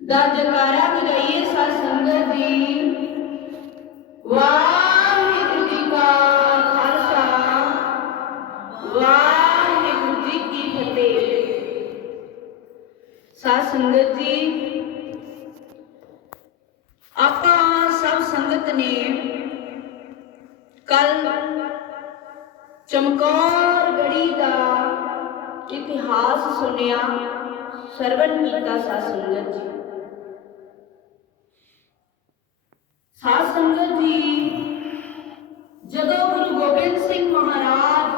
ਦਾ ਜਕਾਰਾ ਕਰਾਈਏ ਸਾਧ ਸੰਗਤ ਜੀ। ਵਾਹਿਗੁਰੂ ਜੀ ਕਾ ਖਾਲਸਾ। ਵਾਹਿਗੁਰੂ ਜੀ ਕੀ ਫਤਿਹ। ਸਾਧ ਸੰਗਤ ਜੀ, ਆਪਾਂ ਸਭ ਸੰਗਤ ਨੇ ਕੱਲ ਚਮਕੌਰ ਗੜੀ ਦਾ ਇਤਿਹਾਸ ਸੁਣਿਆ ਸਰਵਣ ਕੀਤਾ ਸਾਧ ਸੰਗਤ ਜੀ। ਸਾਧ ਸੰਗਤ ਜੀ, ਜਦੋਂ ਗੁਰੂ ਗੋਬਿੰਦ ਸਿੰਘ ਮਹਾਰਾਜ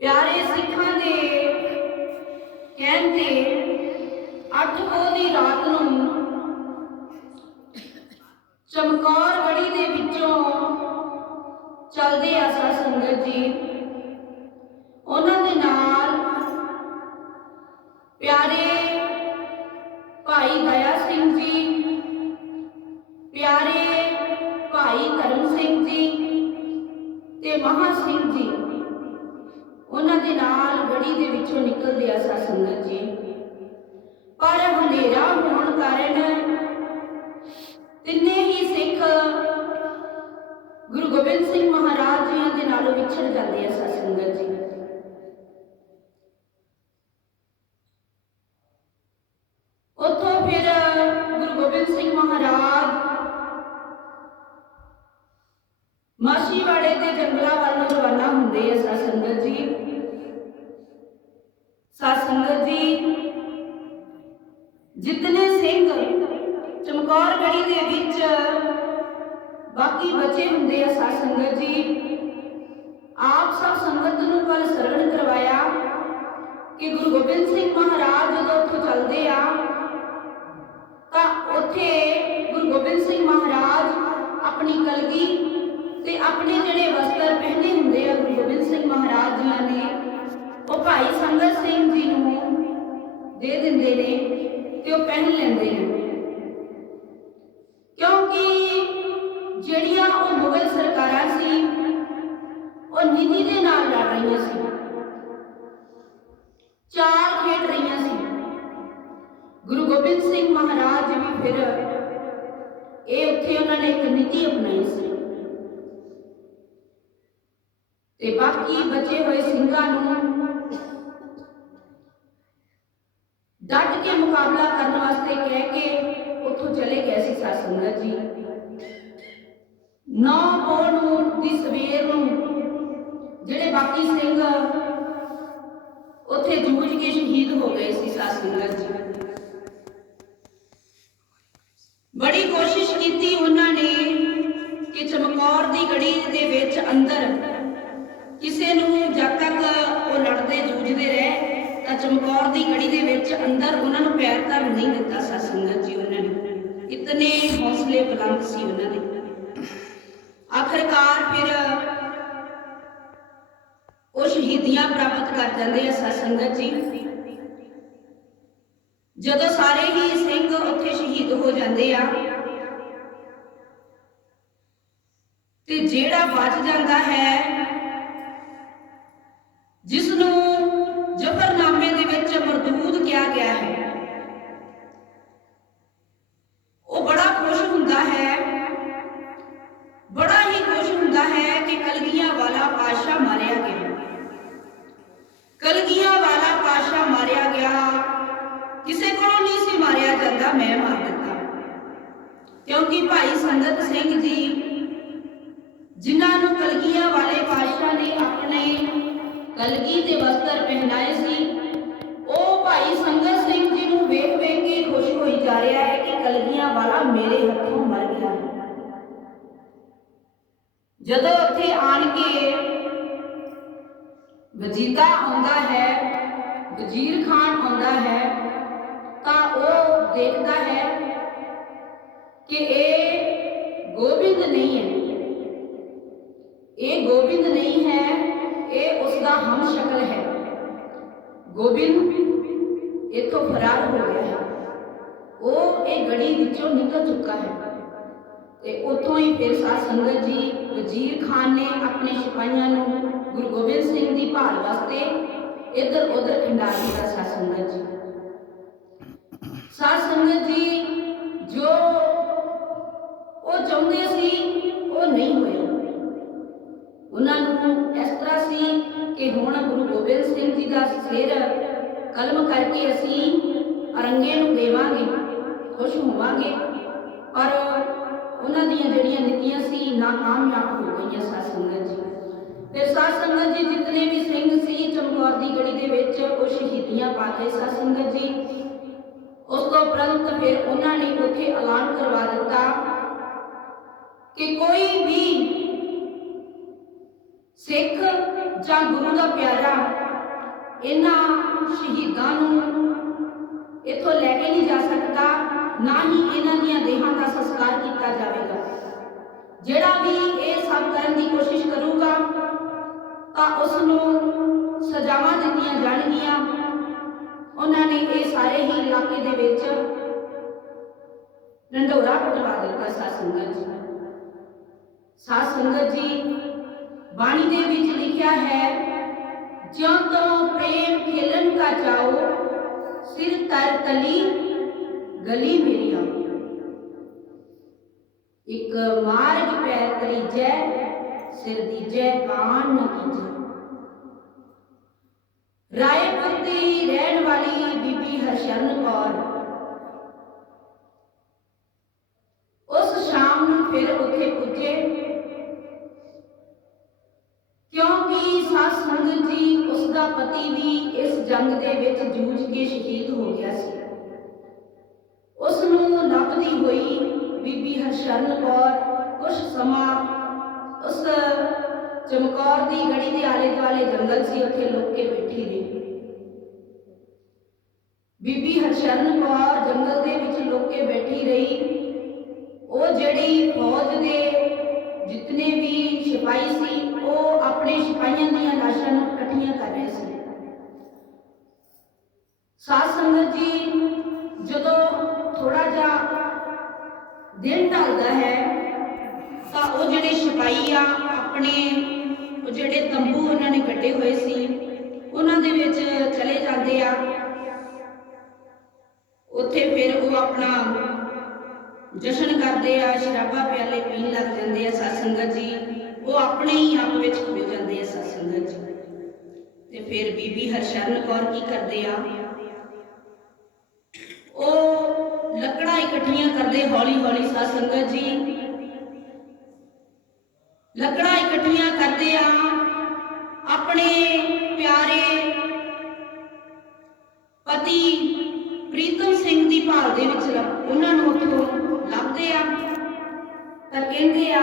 ਪਿਆਰੇ ਸਿੱਖਾਂ ਦੇ ਕਹਿੰਦੇ ਅੱਠ ਪੋਹ ਦੀ ਰਾਤ ਨੂੰ ਚਮਕੌਰ ਚੱਲਦੇ ਆ ਸਾਧ ਸੰਗਤ ਜੀ। ਜਿਤਨੇ ਸਿੰਘ ਚਮਕੌਰ ਗੜੀ ਦੇ ਵਿੱਚ ਬਾਕੀ ਬਚੇ ਹੁੰਦੇ ਆ ਸਾਧ ਸੰਗਤ ਜੀ, ਆਪ ਸਭ ਸੰਗਤ ਨੂੰ ਕੱਲ ਸਰਵਣ ਕਰਵਾਇਆ ਕਿ ਗੁਰੂ ਗੋਬਿੰਦ ਸਿੰਘ ਮਹਾਰਾਜ ਜਦੋਂ ਉੱਥੋਂ ਚੱਲਦੇ ਆ, ਤਾਂ ਉੱਥੇ ਗੁਰੂ ਗੋਬਿੰਦ ਸਿੰਘ ਮਹਾਰਾਜ ਆਪਣੀ ਕਲਗੀ ਤੇ ਆਪਣੇ ਜਿਹੜੇ ਵਸਤਰ ਪਹਿਨੇ ਹੁੰਦੇ ਆ ਗੁਰੂ ਗੋਬਿੰਦ ਸਿੰਘ ਮਹਾਰਾਜ ਜੀ ਨੇ, ਉਹ ਭਾਈ ਸੰਗਤ ਸਿੰਘ ਜੀ ਨੂੰ ਦੇ ਦਿੰਦੇ ਨੇ। ਤੇ ਉਹ ਪਹਿਨ ਲੈਂਦੇ ਨੇ ਕਿਉਂਕਿ ਜਿਹੜੀਆਂ ਉਹ ਮੁਗਲ ਸਰਕਾਰਾਂ ਸੀ, ਉਹ ਨੀਤੀ ਦੇ ਨਾਲ ਲੜ ਰਹੀਆਂ ਸੀ। ਚਾਲ ਖੇਡ ਰਹੀਆਂ ਸੀ। ਗੁਰੂ ਗੋਬਿੰਦ ਸਿੰਘ ਮਹਾਰਾਜ ਵੀ ਫਿਰ ਇਹ ਉੱਥੇ ਉਹਨਾਂ ਨੇ ਇੱਕ ਨੀਤੀ ਅਪਣਾਈ ਸੀ। ਤੇ ਬਾਕੀ ਬਚੇ ਹੋਏ ਸਿੰਘਾਂ ਨੂੰ ਡਟ ਕੇ ਮੁਕਾਬਲਾ ਕਰਨ ਵਾਸਤੇ ਕਹਿ ਕੇ ਉੱਥੋਂ ਚਲੇ ਗਏ ਸੀ ਸਾਧ ਜੀ। ਨੌ ਪੋਹ ਨੂੰ, ਦੀ ਸਵੇਰ ਨੂੰ ਜਿਹੜੇ ਬਾਕੀ ਸਿੰਘ ਉੱਥੇ ਜੂਝ ਕੇ ਸ਼ਹੀਦ ਹੋ ਗਏ ਸੀ ਸਾਧ ਜੀ। ਬੜੀ ਕੋਸ਼ਿਸ਼ ਕੀਤੀ ਉਹਨਾਂ ਨੇ ਕਿ ਚਮਕੌਰ ਦੀ ਗੜੀ ਦੇ ਵਿੱਚ ਅੰਦਰ ਕਿਸੇ ਨੂੰ ਜਦ ਤੱਕ ਉਹ ਲੜਦੇ, ਜੂਝਦੇ ਰਹੇ ਤਾਂ ਚਮਕੌਰ ਦੀ ਗੜੀ ਦੇ ਵਿੱਚ ਅੰਦਰ ਉਹਨਾਂ ਨੂੰ ਪੈਰ ਧਰ ਨਹੀਂ ਦਿੱਤਾ ਸਾਧ ਜੀ ਉਹਨਾਂ ਨੇ। ਇਤਨੇ ਹੌਸਲੇ ਬੁਲੰਦ ਸੀ ਉਹਨਾਂ ਦੇ। ਆਖਰਕਾਰ ਫਿਰ ਉਹ ਸ਼ਹੀਦੀਆਂ ਪ੍ਰਾਪਤ ਕਰ ਜਾਂਦੇ ਆ ਸਤਸੰਗਤ ਜੀ। ਜਦੋਂ ਸਾਰੇ ਹੀ ਸਿੰਘ ਉੱਥੇ ਸ਼ਹੀਦ ਹੋ ਜਾਂਦੇ ਆ, ਤੇ ਜਿਹੜਾ ਬਚ ਜਾਂਦਾ ਹੈ ਜਿਸ ਨੂੰ ਜ਼ਫਰਨਾਮੇ ਦੇ ਵਿੱਚ ਮਰਦੂਦ ਕਿਹਾ ਗਿਆ ਹੈ ਉਹ ਬੜਾ ਖੁਸ਼ ਹੁੰਦਾ ਹੈ ਬੜਾ ਹੀ ਖੁਸ਼ ਹੁੰਦਾ ਹੈ ਕਿ ਕਲਗੀਆਂ ਵਾਲਾ ਪਾਸ਼ਾ ਮਾਰਿਆ ਗਿਆ ਕਲਗੀਆਂ ਵਾਲਾ ਪਾਸ਼ਾ ਮਾਰਿਆ ਗਿਆ ਕਿਸੇ ਕੋਲੋਂ ਨਹੀਂ ਸੀ ਮਾਰਿਆ ਜਾਂਦਾ ਮੈਂ ਮਾਰ ਦਿੱਤਾ ਕਿਉਂਕਿ ਭਾਈ ਸੰਗਤ ਸਿੰਘ ਜੀ ਜਿਨ੍ਹਾਂ ਨੂੰ ਕਲਗੀਆਂ ਵਾਲੇ ਪਾਤਸ਼ਾਹ ਨੇ ਆਪਣੇ ਕਲਗੀ ਦੇ ਵਸਤਰ ਪਹਿਨਾਏ ਸੀ ਉਹ ਭਾਈ ਸੰਗਤ ਸਿੰਘ ਜੀ ਨੂੰ ਵੇਖ ਵੇਖ ਕੇ ਖੁਸ਼ ਹੋਈ ਜਾ ਰਿਹਾ ਹੈ ਕਿ ਕਲਗੀਆਂ ਵਾਲਾ ਮੇਰੇ ਹੱਥੋਂ ਮਰ ਗਿਆ ਹੈ ਜਦੋਂ ਉੱਥੇ ਆਣ ਕੇ ਵਜੀਦਾ ਆਉਂਦਾ ਹੈ ਵਜ਼ੀਰ ਖਾਨ ਆਉਂਦਾ ਹੈ, ਤਾਂ ਉਹ ਦੇਖਦਾ ਹੈ ਕਿ ਇਹ ਗੋਬਿੰਦ ਨਹੀਂ ਹੈ। ਇਹ ਗੋਬਿੰਦ ਨਹੀਂ ਹੈ, ਇਹ ਉਸ ਦਾ ਹਮ ਸ਼ਕਲ ਹੈ। ਗੋਬਿੰਦ ਇਥੋਂ ਫਰਾਰ ਹੋ ਗਿਆ ਹੈ। ਉਹ ਇਹ ਗੜੀ ਵਿੱਚੋਂ ਨਿਕਲ ਚੁੱਕਾ ਹੈ ਤੇ ਉਥੋਂ ਹੀ ਫਿਰ ਸਾਧ ਸੰਗਤ ਜੀ ਵਜ਼ੀਰ ਖਾਨ ਨੇ ਆਪਣੇ ਸਿਪਾਹੀਆਂ ਨੂੰ ਗੁਰੂ ਗੋਬਿੰਦ ਸਿੰਘ ਦੀ ਭਾਲ ਵਾਸਤੇ ਇੱਧਰ ਉੱਧਰ ਖਿੰਡਾ ਦਿੱਤਾ ਸਾਧ ਸੰਗਤ ਜੀ। ਸਾਧ ਸੰਗਤ ਜੀ ਜੋ ਉਹ ਚਾਹੁੰਦੇ ਸੀ, ਉਹ ਨਹੀਂ ਹੋਇਆ ਉਹਨਾਂ ਨੂੰ ਇਸ ਤਰ੍ਹਾਂ ਸੀ ਕਿ ਹੁਣ ਗੁਰੂ ਗੋਬਿੰਦ ਸਿੰਘ ਜੀ ਦਾ ਸਿਰ ਕਲਮ ਕਰਕੇ ਅਸੀਂ ਅਰੰਗੇ ਨੂੰ ਦੇਵਾਂਗੇ, ਖੁਸ਼ ਹੋਵਾਂਗੇ। ਪਰ ਉਹਨਾਂ ਦੀਆਂ ਜਿਹੜੀਆਂ ਨੀਤੀਆਂ ਸੀ ਨਾਕਾਮਯਾਬ ਹੋ ਗਈਆਂ ਸਾਧ ਸੰਗਤ ਜੀ। ਫਿਰ ਸਾਧ ਸੰਗਤ ਜੀ ਜਿਤਨੇ ਵੀ ਸਿੰਘ ਸੀ ਚਮਕੌਰ ਦੀ ਗੜੀ ਦੇ ਵਿੱਚ ਉਹ ਸ਼ਹੀਦੀਆਂ ਪਾ ਗਏ ਸਾਧ ਸੰਗਤ ਜੀ। ਉਸ ਤੋਂ ਉਪਰੰਤ ਫਿਰ ਉਹਨਾਂ ਨੇ ਉੱਥੇ ਐਲਾਨ ਕਰਵਾ ਦਿੱਤਾ ਕਿ ਕੋਈ ਵੀ ਸਿੱਖ ਜਾਂ ਗੁਰੂ ਦਾ ਪਿਆਰਾ ਇਹਨਾਂ ਸ਼ਹੀਦਾਂ ਨੂੰ ਇੱਥੋਂ ਲੈ ਕੇ ਨਹੀਂ ਜਾ ਸਕਦਾ, ਨਾ ਹੀ ਇਹਨਾਂ ਦੀਆਂ ਦੇਹਾਂ ਦਾ ਸੰਸਕਾਰ ਕੀਤਾ ਜਾਵੇਗਾ। ਜਿਹੜਾ ਵੀ ਇਹ ਸਭ ਕਰਨ ਦੀ ਕੋਸ਼ਿਸ਼ ਕਰੂਗਾ, ਤਾਂ ਉਸ ਨੂੰ ਸਜ਼ਾਵਾਂ ਦਿੱਤੀਆਂ ਜਾਣਗੀਆਂ। ਉਹਨਾਂ ਨੇ ਇਹ ਸਾਰੇ ਹੀ ਇਲਾਕੇ ਦੇ ਵਿੱਚ ਡੰਡੋਰਾ ਪਟਵਾ ਦਿੱਤਾ ਸਾਧ ਸੰਗਤ ਜੀ। ਸਾਧ ਸੰਗਤ ਜੀ, ਬਾਣੀ ਦੇ ਵਿੱਚ ਲਿਖਿਆ ਹੈ, ਜਿਉਂ ਤੋਂ ਪ੍ਰੇਮ ਖੇਲਣ ਕਾ ਚਾਓ ਸਿਰ ਤਰ ਤਲੀ ਗਲੀ ਮੇਰੀਆ। ਇੱਕ ਮਾਰਗ ਪੈਰ ਤਰੀਜੈ ਸਿਰ ਦੀਜੈ ਕਾਨ ਨ ਕੀਜੈ। ਰਾਏਪੁਰ ਦੀ ਰਹਿਣ ਵਾਲੀ ਬੀਬੀ ਹਰਸ਼ਰਨ ਕੌਰ ਉਸ ਸ਼ਾਮ ਨੂੰ ਫਿਰ ਉੱਥੇ ਪੁੱਜੇ ਕਿਉਂਕਿ ਸਾਧ ਸੰਗਤ ਜੀ ਉਸ ਦਾ ਪਤੀ ਵੀ ਇਸ ਜੰਗ ਦੇ ਵਿੱਚ ਜੂਝ ਕੇ ਸ਼ਹੀਦ ਹੋ ਗਿਆ ਸੀ ਉਸ ਨੂੰ ਲੱਭਦੀ ਹੋਈ ਬੀਬੀ ਹਰਸ਼ਰਨ ਕੌਰ ਕੁਝ ਸਮਾਂ ਉਸ ਚਮਕੌਰ ਦੀ ਗੜੀ ਦੇ ਆਲੇ ਦੁਆਲੇ ਜੰਗਲ ਸੀ ਉੱਥੇ ਲੁੱਕ ਕੇ ਬੈਠੀ ਰਹੀ ਬੀਬੀ ਹਰਸ਼ਰਨ ਕੌਰ ਜੰਗਲ ਦੇ ਵਿੱਚ ਲੁੱਕ ਕੇ ਬੈਠੀ ਰਹੀ ਉਹ ਜਿਹੜੀ ਫੌਜ ਦੇ ਜਿਤਨੇ ਵੀ ਸਿਪਾਹੀ ਸੀ ਉਹ ਆਪਣੇ ਸਿਪਾਹੀਆਂ ਦੀਆਂ ਲਾਸ਼ਾਂ ਨੂੰ ਇਕੱਠੀਆਂ ਕਰ ਰਹੇ ਸੀ ਸਾਧ ਸੰਗਤ ਜੀ, ਜਦੋਂ ਥੋੜਾ ਜਿਹਾ ਦਿਨ ਢਲਦਾ ਹੈ, ਤਾਂ ਉਹ ਜਿਹੜੇ ਸਿਪਾਹੀ ਆ, ਆਪਣੇ ਉਹ ਜਿਹੜੇ ਤੰਬੂ ਉਹਨਾਂ ਨੇ ਕੱਢੇ ਹੋਏ ਸੀ, ਉਹਨਾਂ ਦੇ ਵਿੱਚ ਚਲੇ ਜਾਂਦੇ ਆ। ਉੱਥੇ ਫਿਰ ਉਹ ਆਪਣਾ ਜਸ਼ਨ ਕਰਦੇ ਆ, ਸ਼ਰਾਬਾ ਪਿਆਲੇ ਪੀਣ ਲੱਗ ਜਾਂਦੇ ਆ ਸਤਸੰਗਤ ਜੀ। ਉਹ ਆਪਣੇ ਹੀ ਆਪ ਵਿੱਚ ਖੋ ਜਾਂਦੇ ਆ ਸਾਧ ਜੀ। ਤੇ ਫਿਰ ਬੀਬੀ ਹਰਸ਼ਰਨ ਕੌਰ ਕੀ ਕਰਦੇ ਆ? ਉਹ ਲੱਕੜਾਂ ਇਕੱਠੀਆਂ ਕਰਦੇ ਹੌਲੀ ਹੌਲੀ ਸਾਧ ਸੰਗਤ ਜੀ। ਲੱਕੜਾਂ ਇਕੱਠੀਆਂ ਕਰਦੇ ਆ ਆਪਣੇ ਪਿਆਰੇ ਪਤੀ ਪ੍ਰੀਤਮ ਸਿੰਘ ਦੀ ਭਾਲ ਦੇ ਵਿੱਚ ਉਹਨਾਂ ਨੂੰ ਉੱਥੋਂ ਲੱਭਦੇ ਆ। ਤਾਂ ਕਹਿੰਦੇ ਆ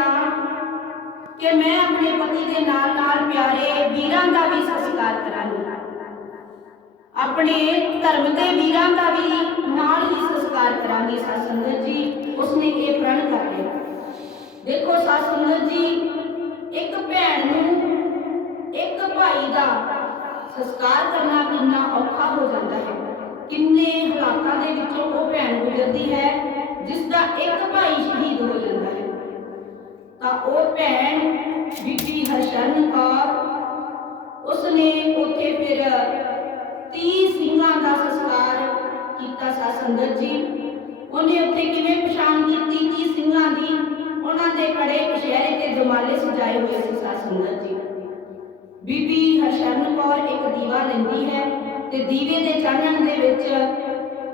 ਕਿ ਮੈਂ ਆਪਣੇ ਪਤੀ ਦੇ ਨਾਲ ਨਾਲ ਪਿਆਰੇ ਵੀ ਸੰਸਕਾਰ ਕਰਾਂਗੀ ਆਪਣੇ ਧਰਮ ਦੇ ਵੀਰਾਂ ਦਾ ਵੀ ਨਾਲ ਹੀ ਸੰਸਕਾਰ ਕਰਾਂਗੇ ਸਾਧ ਸੰਗਤ ਜੀ। ਉਸਨੇ ਇਹ ਪ੍ਰਣ ਕਰ ਲਿਆ। ਦੇਖੋ ਸਾਧ ਸੰਗਤ ਜੀ, ਇੱਕ ਭੈਣ ਨੂੰ ਇੱਕ ਭਾਈ ਦਾ ਸੰਸਕਾਰ ਕਰਨਾ ਕਿੰਨਾ ਔਖਾ ਹੋ ਜਾਂਦਾ ਹੈ। ਕਿੰਨੇ ਹਾਲਾਤਾਂ ਦੇ ਵਿੱਚੋਂ ਉਹ ਭੈਣ ਗੁਜ਼ਰਦੀ ਹੈ ਜਿਸ ਦਾ ਇੱਕ ਭਾਈ ਸ਼ਹੀਦ ਹੋ ਜਾਂਦਾ ਹੈ। ਤਾਂ ਉਹ ਭੈਣ ਬੀਬੀ ਹਰਸ਼ਨ ਕੌਰ, ਉਸਨੇ ਉੱਥੇ ਫਿਰ 30 ਸਿੰਘਾਂ ਦਾ ਸੰਸਕਾਰ ਕੀਤਾ ਸਾ ਸੰਗਤ ਜੀ। ਉਹਨੇ ਉੱਥੇ ਕਿਵੇਂ ਪਛਾਣ ਕੀਤੀ? 30 ਸਿੰਘਾਂ ਦੀ? ਉਹਨਾਂ ਦੇ ਕੜੇ ਕਸ਼ਹਿਰੇ ਤੇ ਜਮਾਲੇ ਸਜਾਏ ਹੋਏ ਸੀ ਸਾ ਸੰਗਤ ਜੀ। ਬੀਬੀ ਹਰਸ਼ਨ ਕੌਰ ਇੱਕ ਦੀਵਾ ਲੈਂਦੀ ਹੈ ਤੇ ਦੀਵੇ ਦੇ ਚਾਨਣ ਦੇ ਵਿੱਚ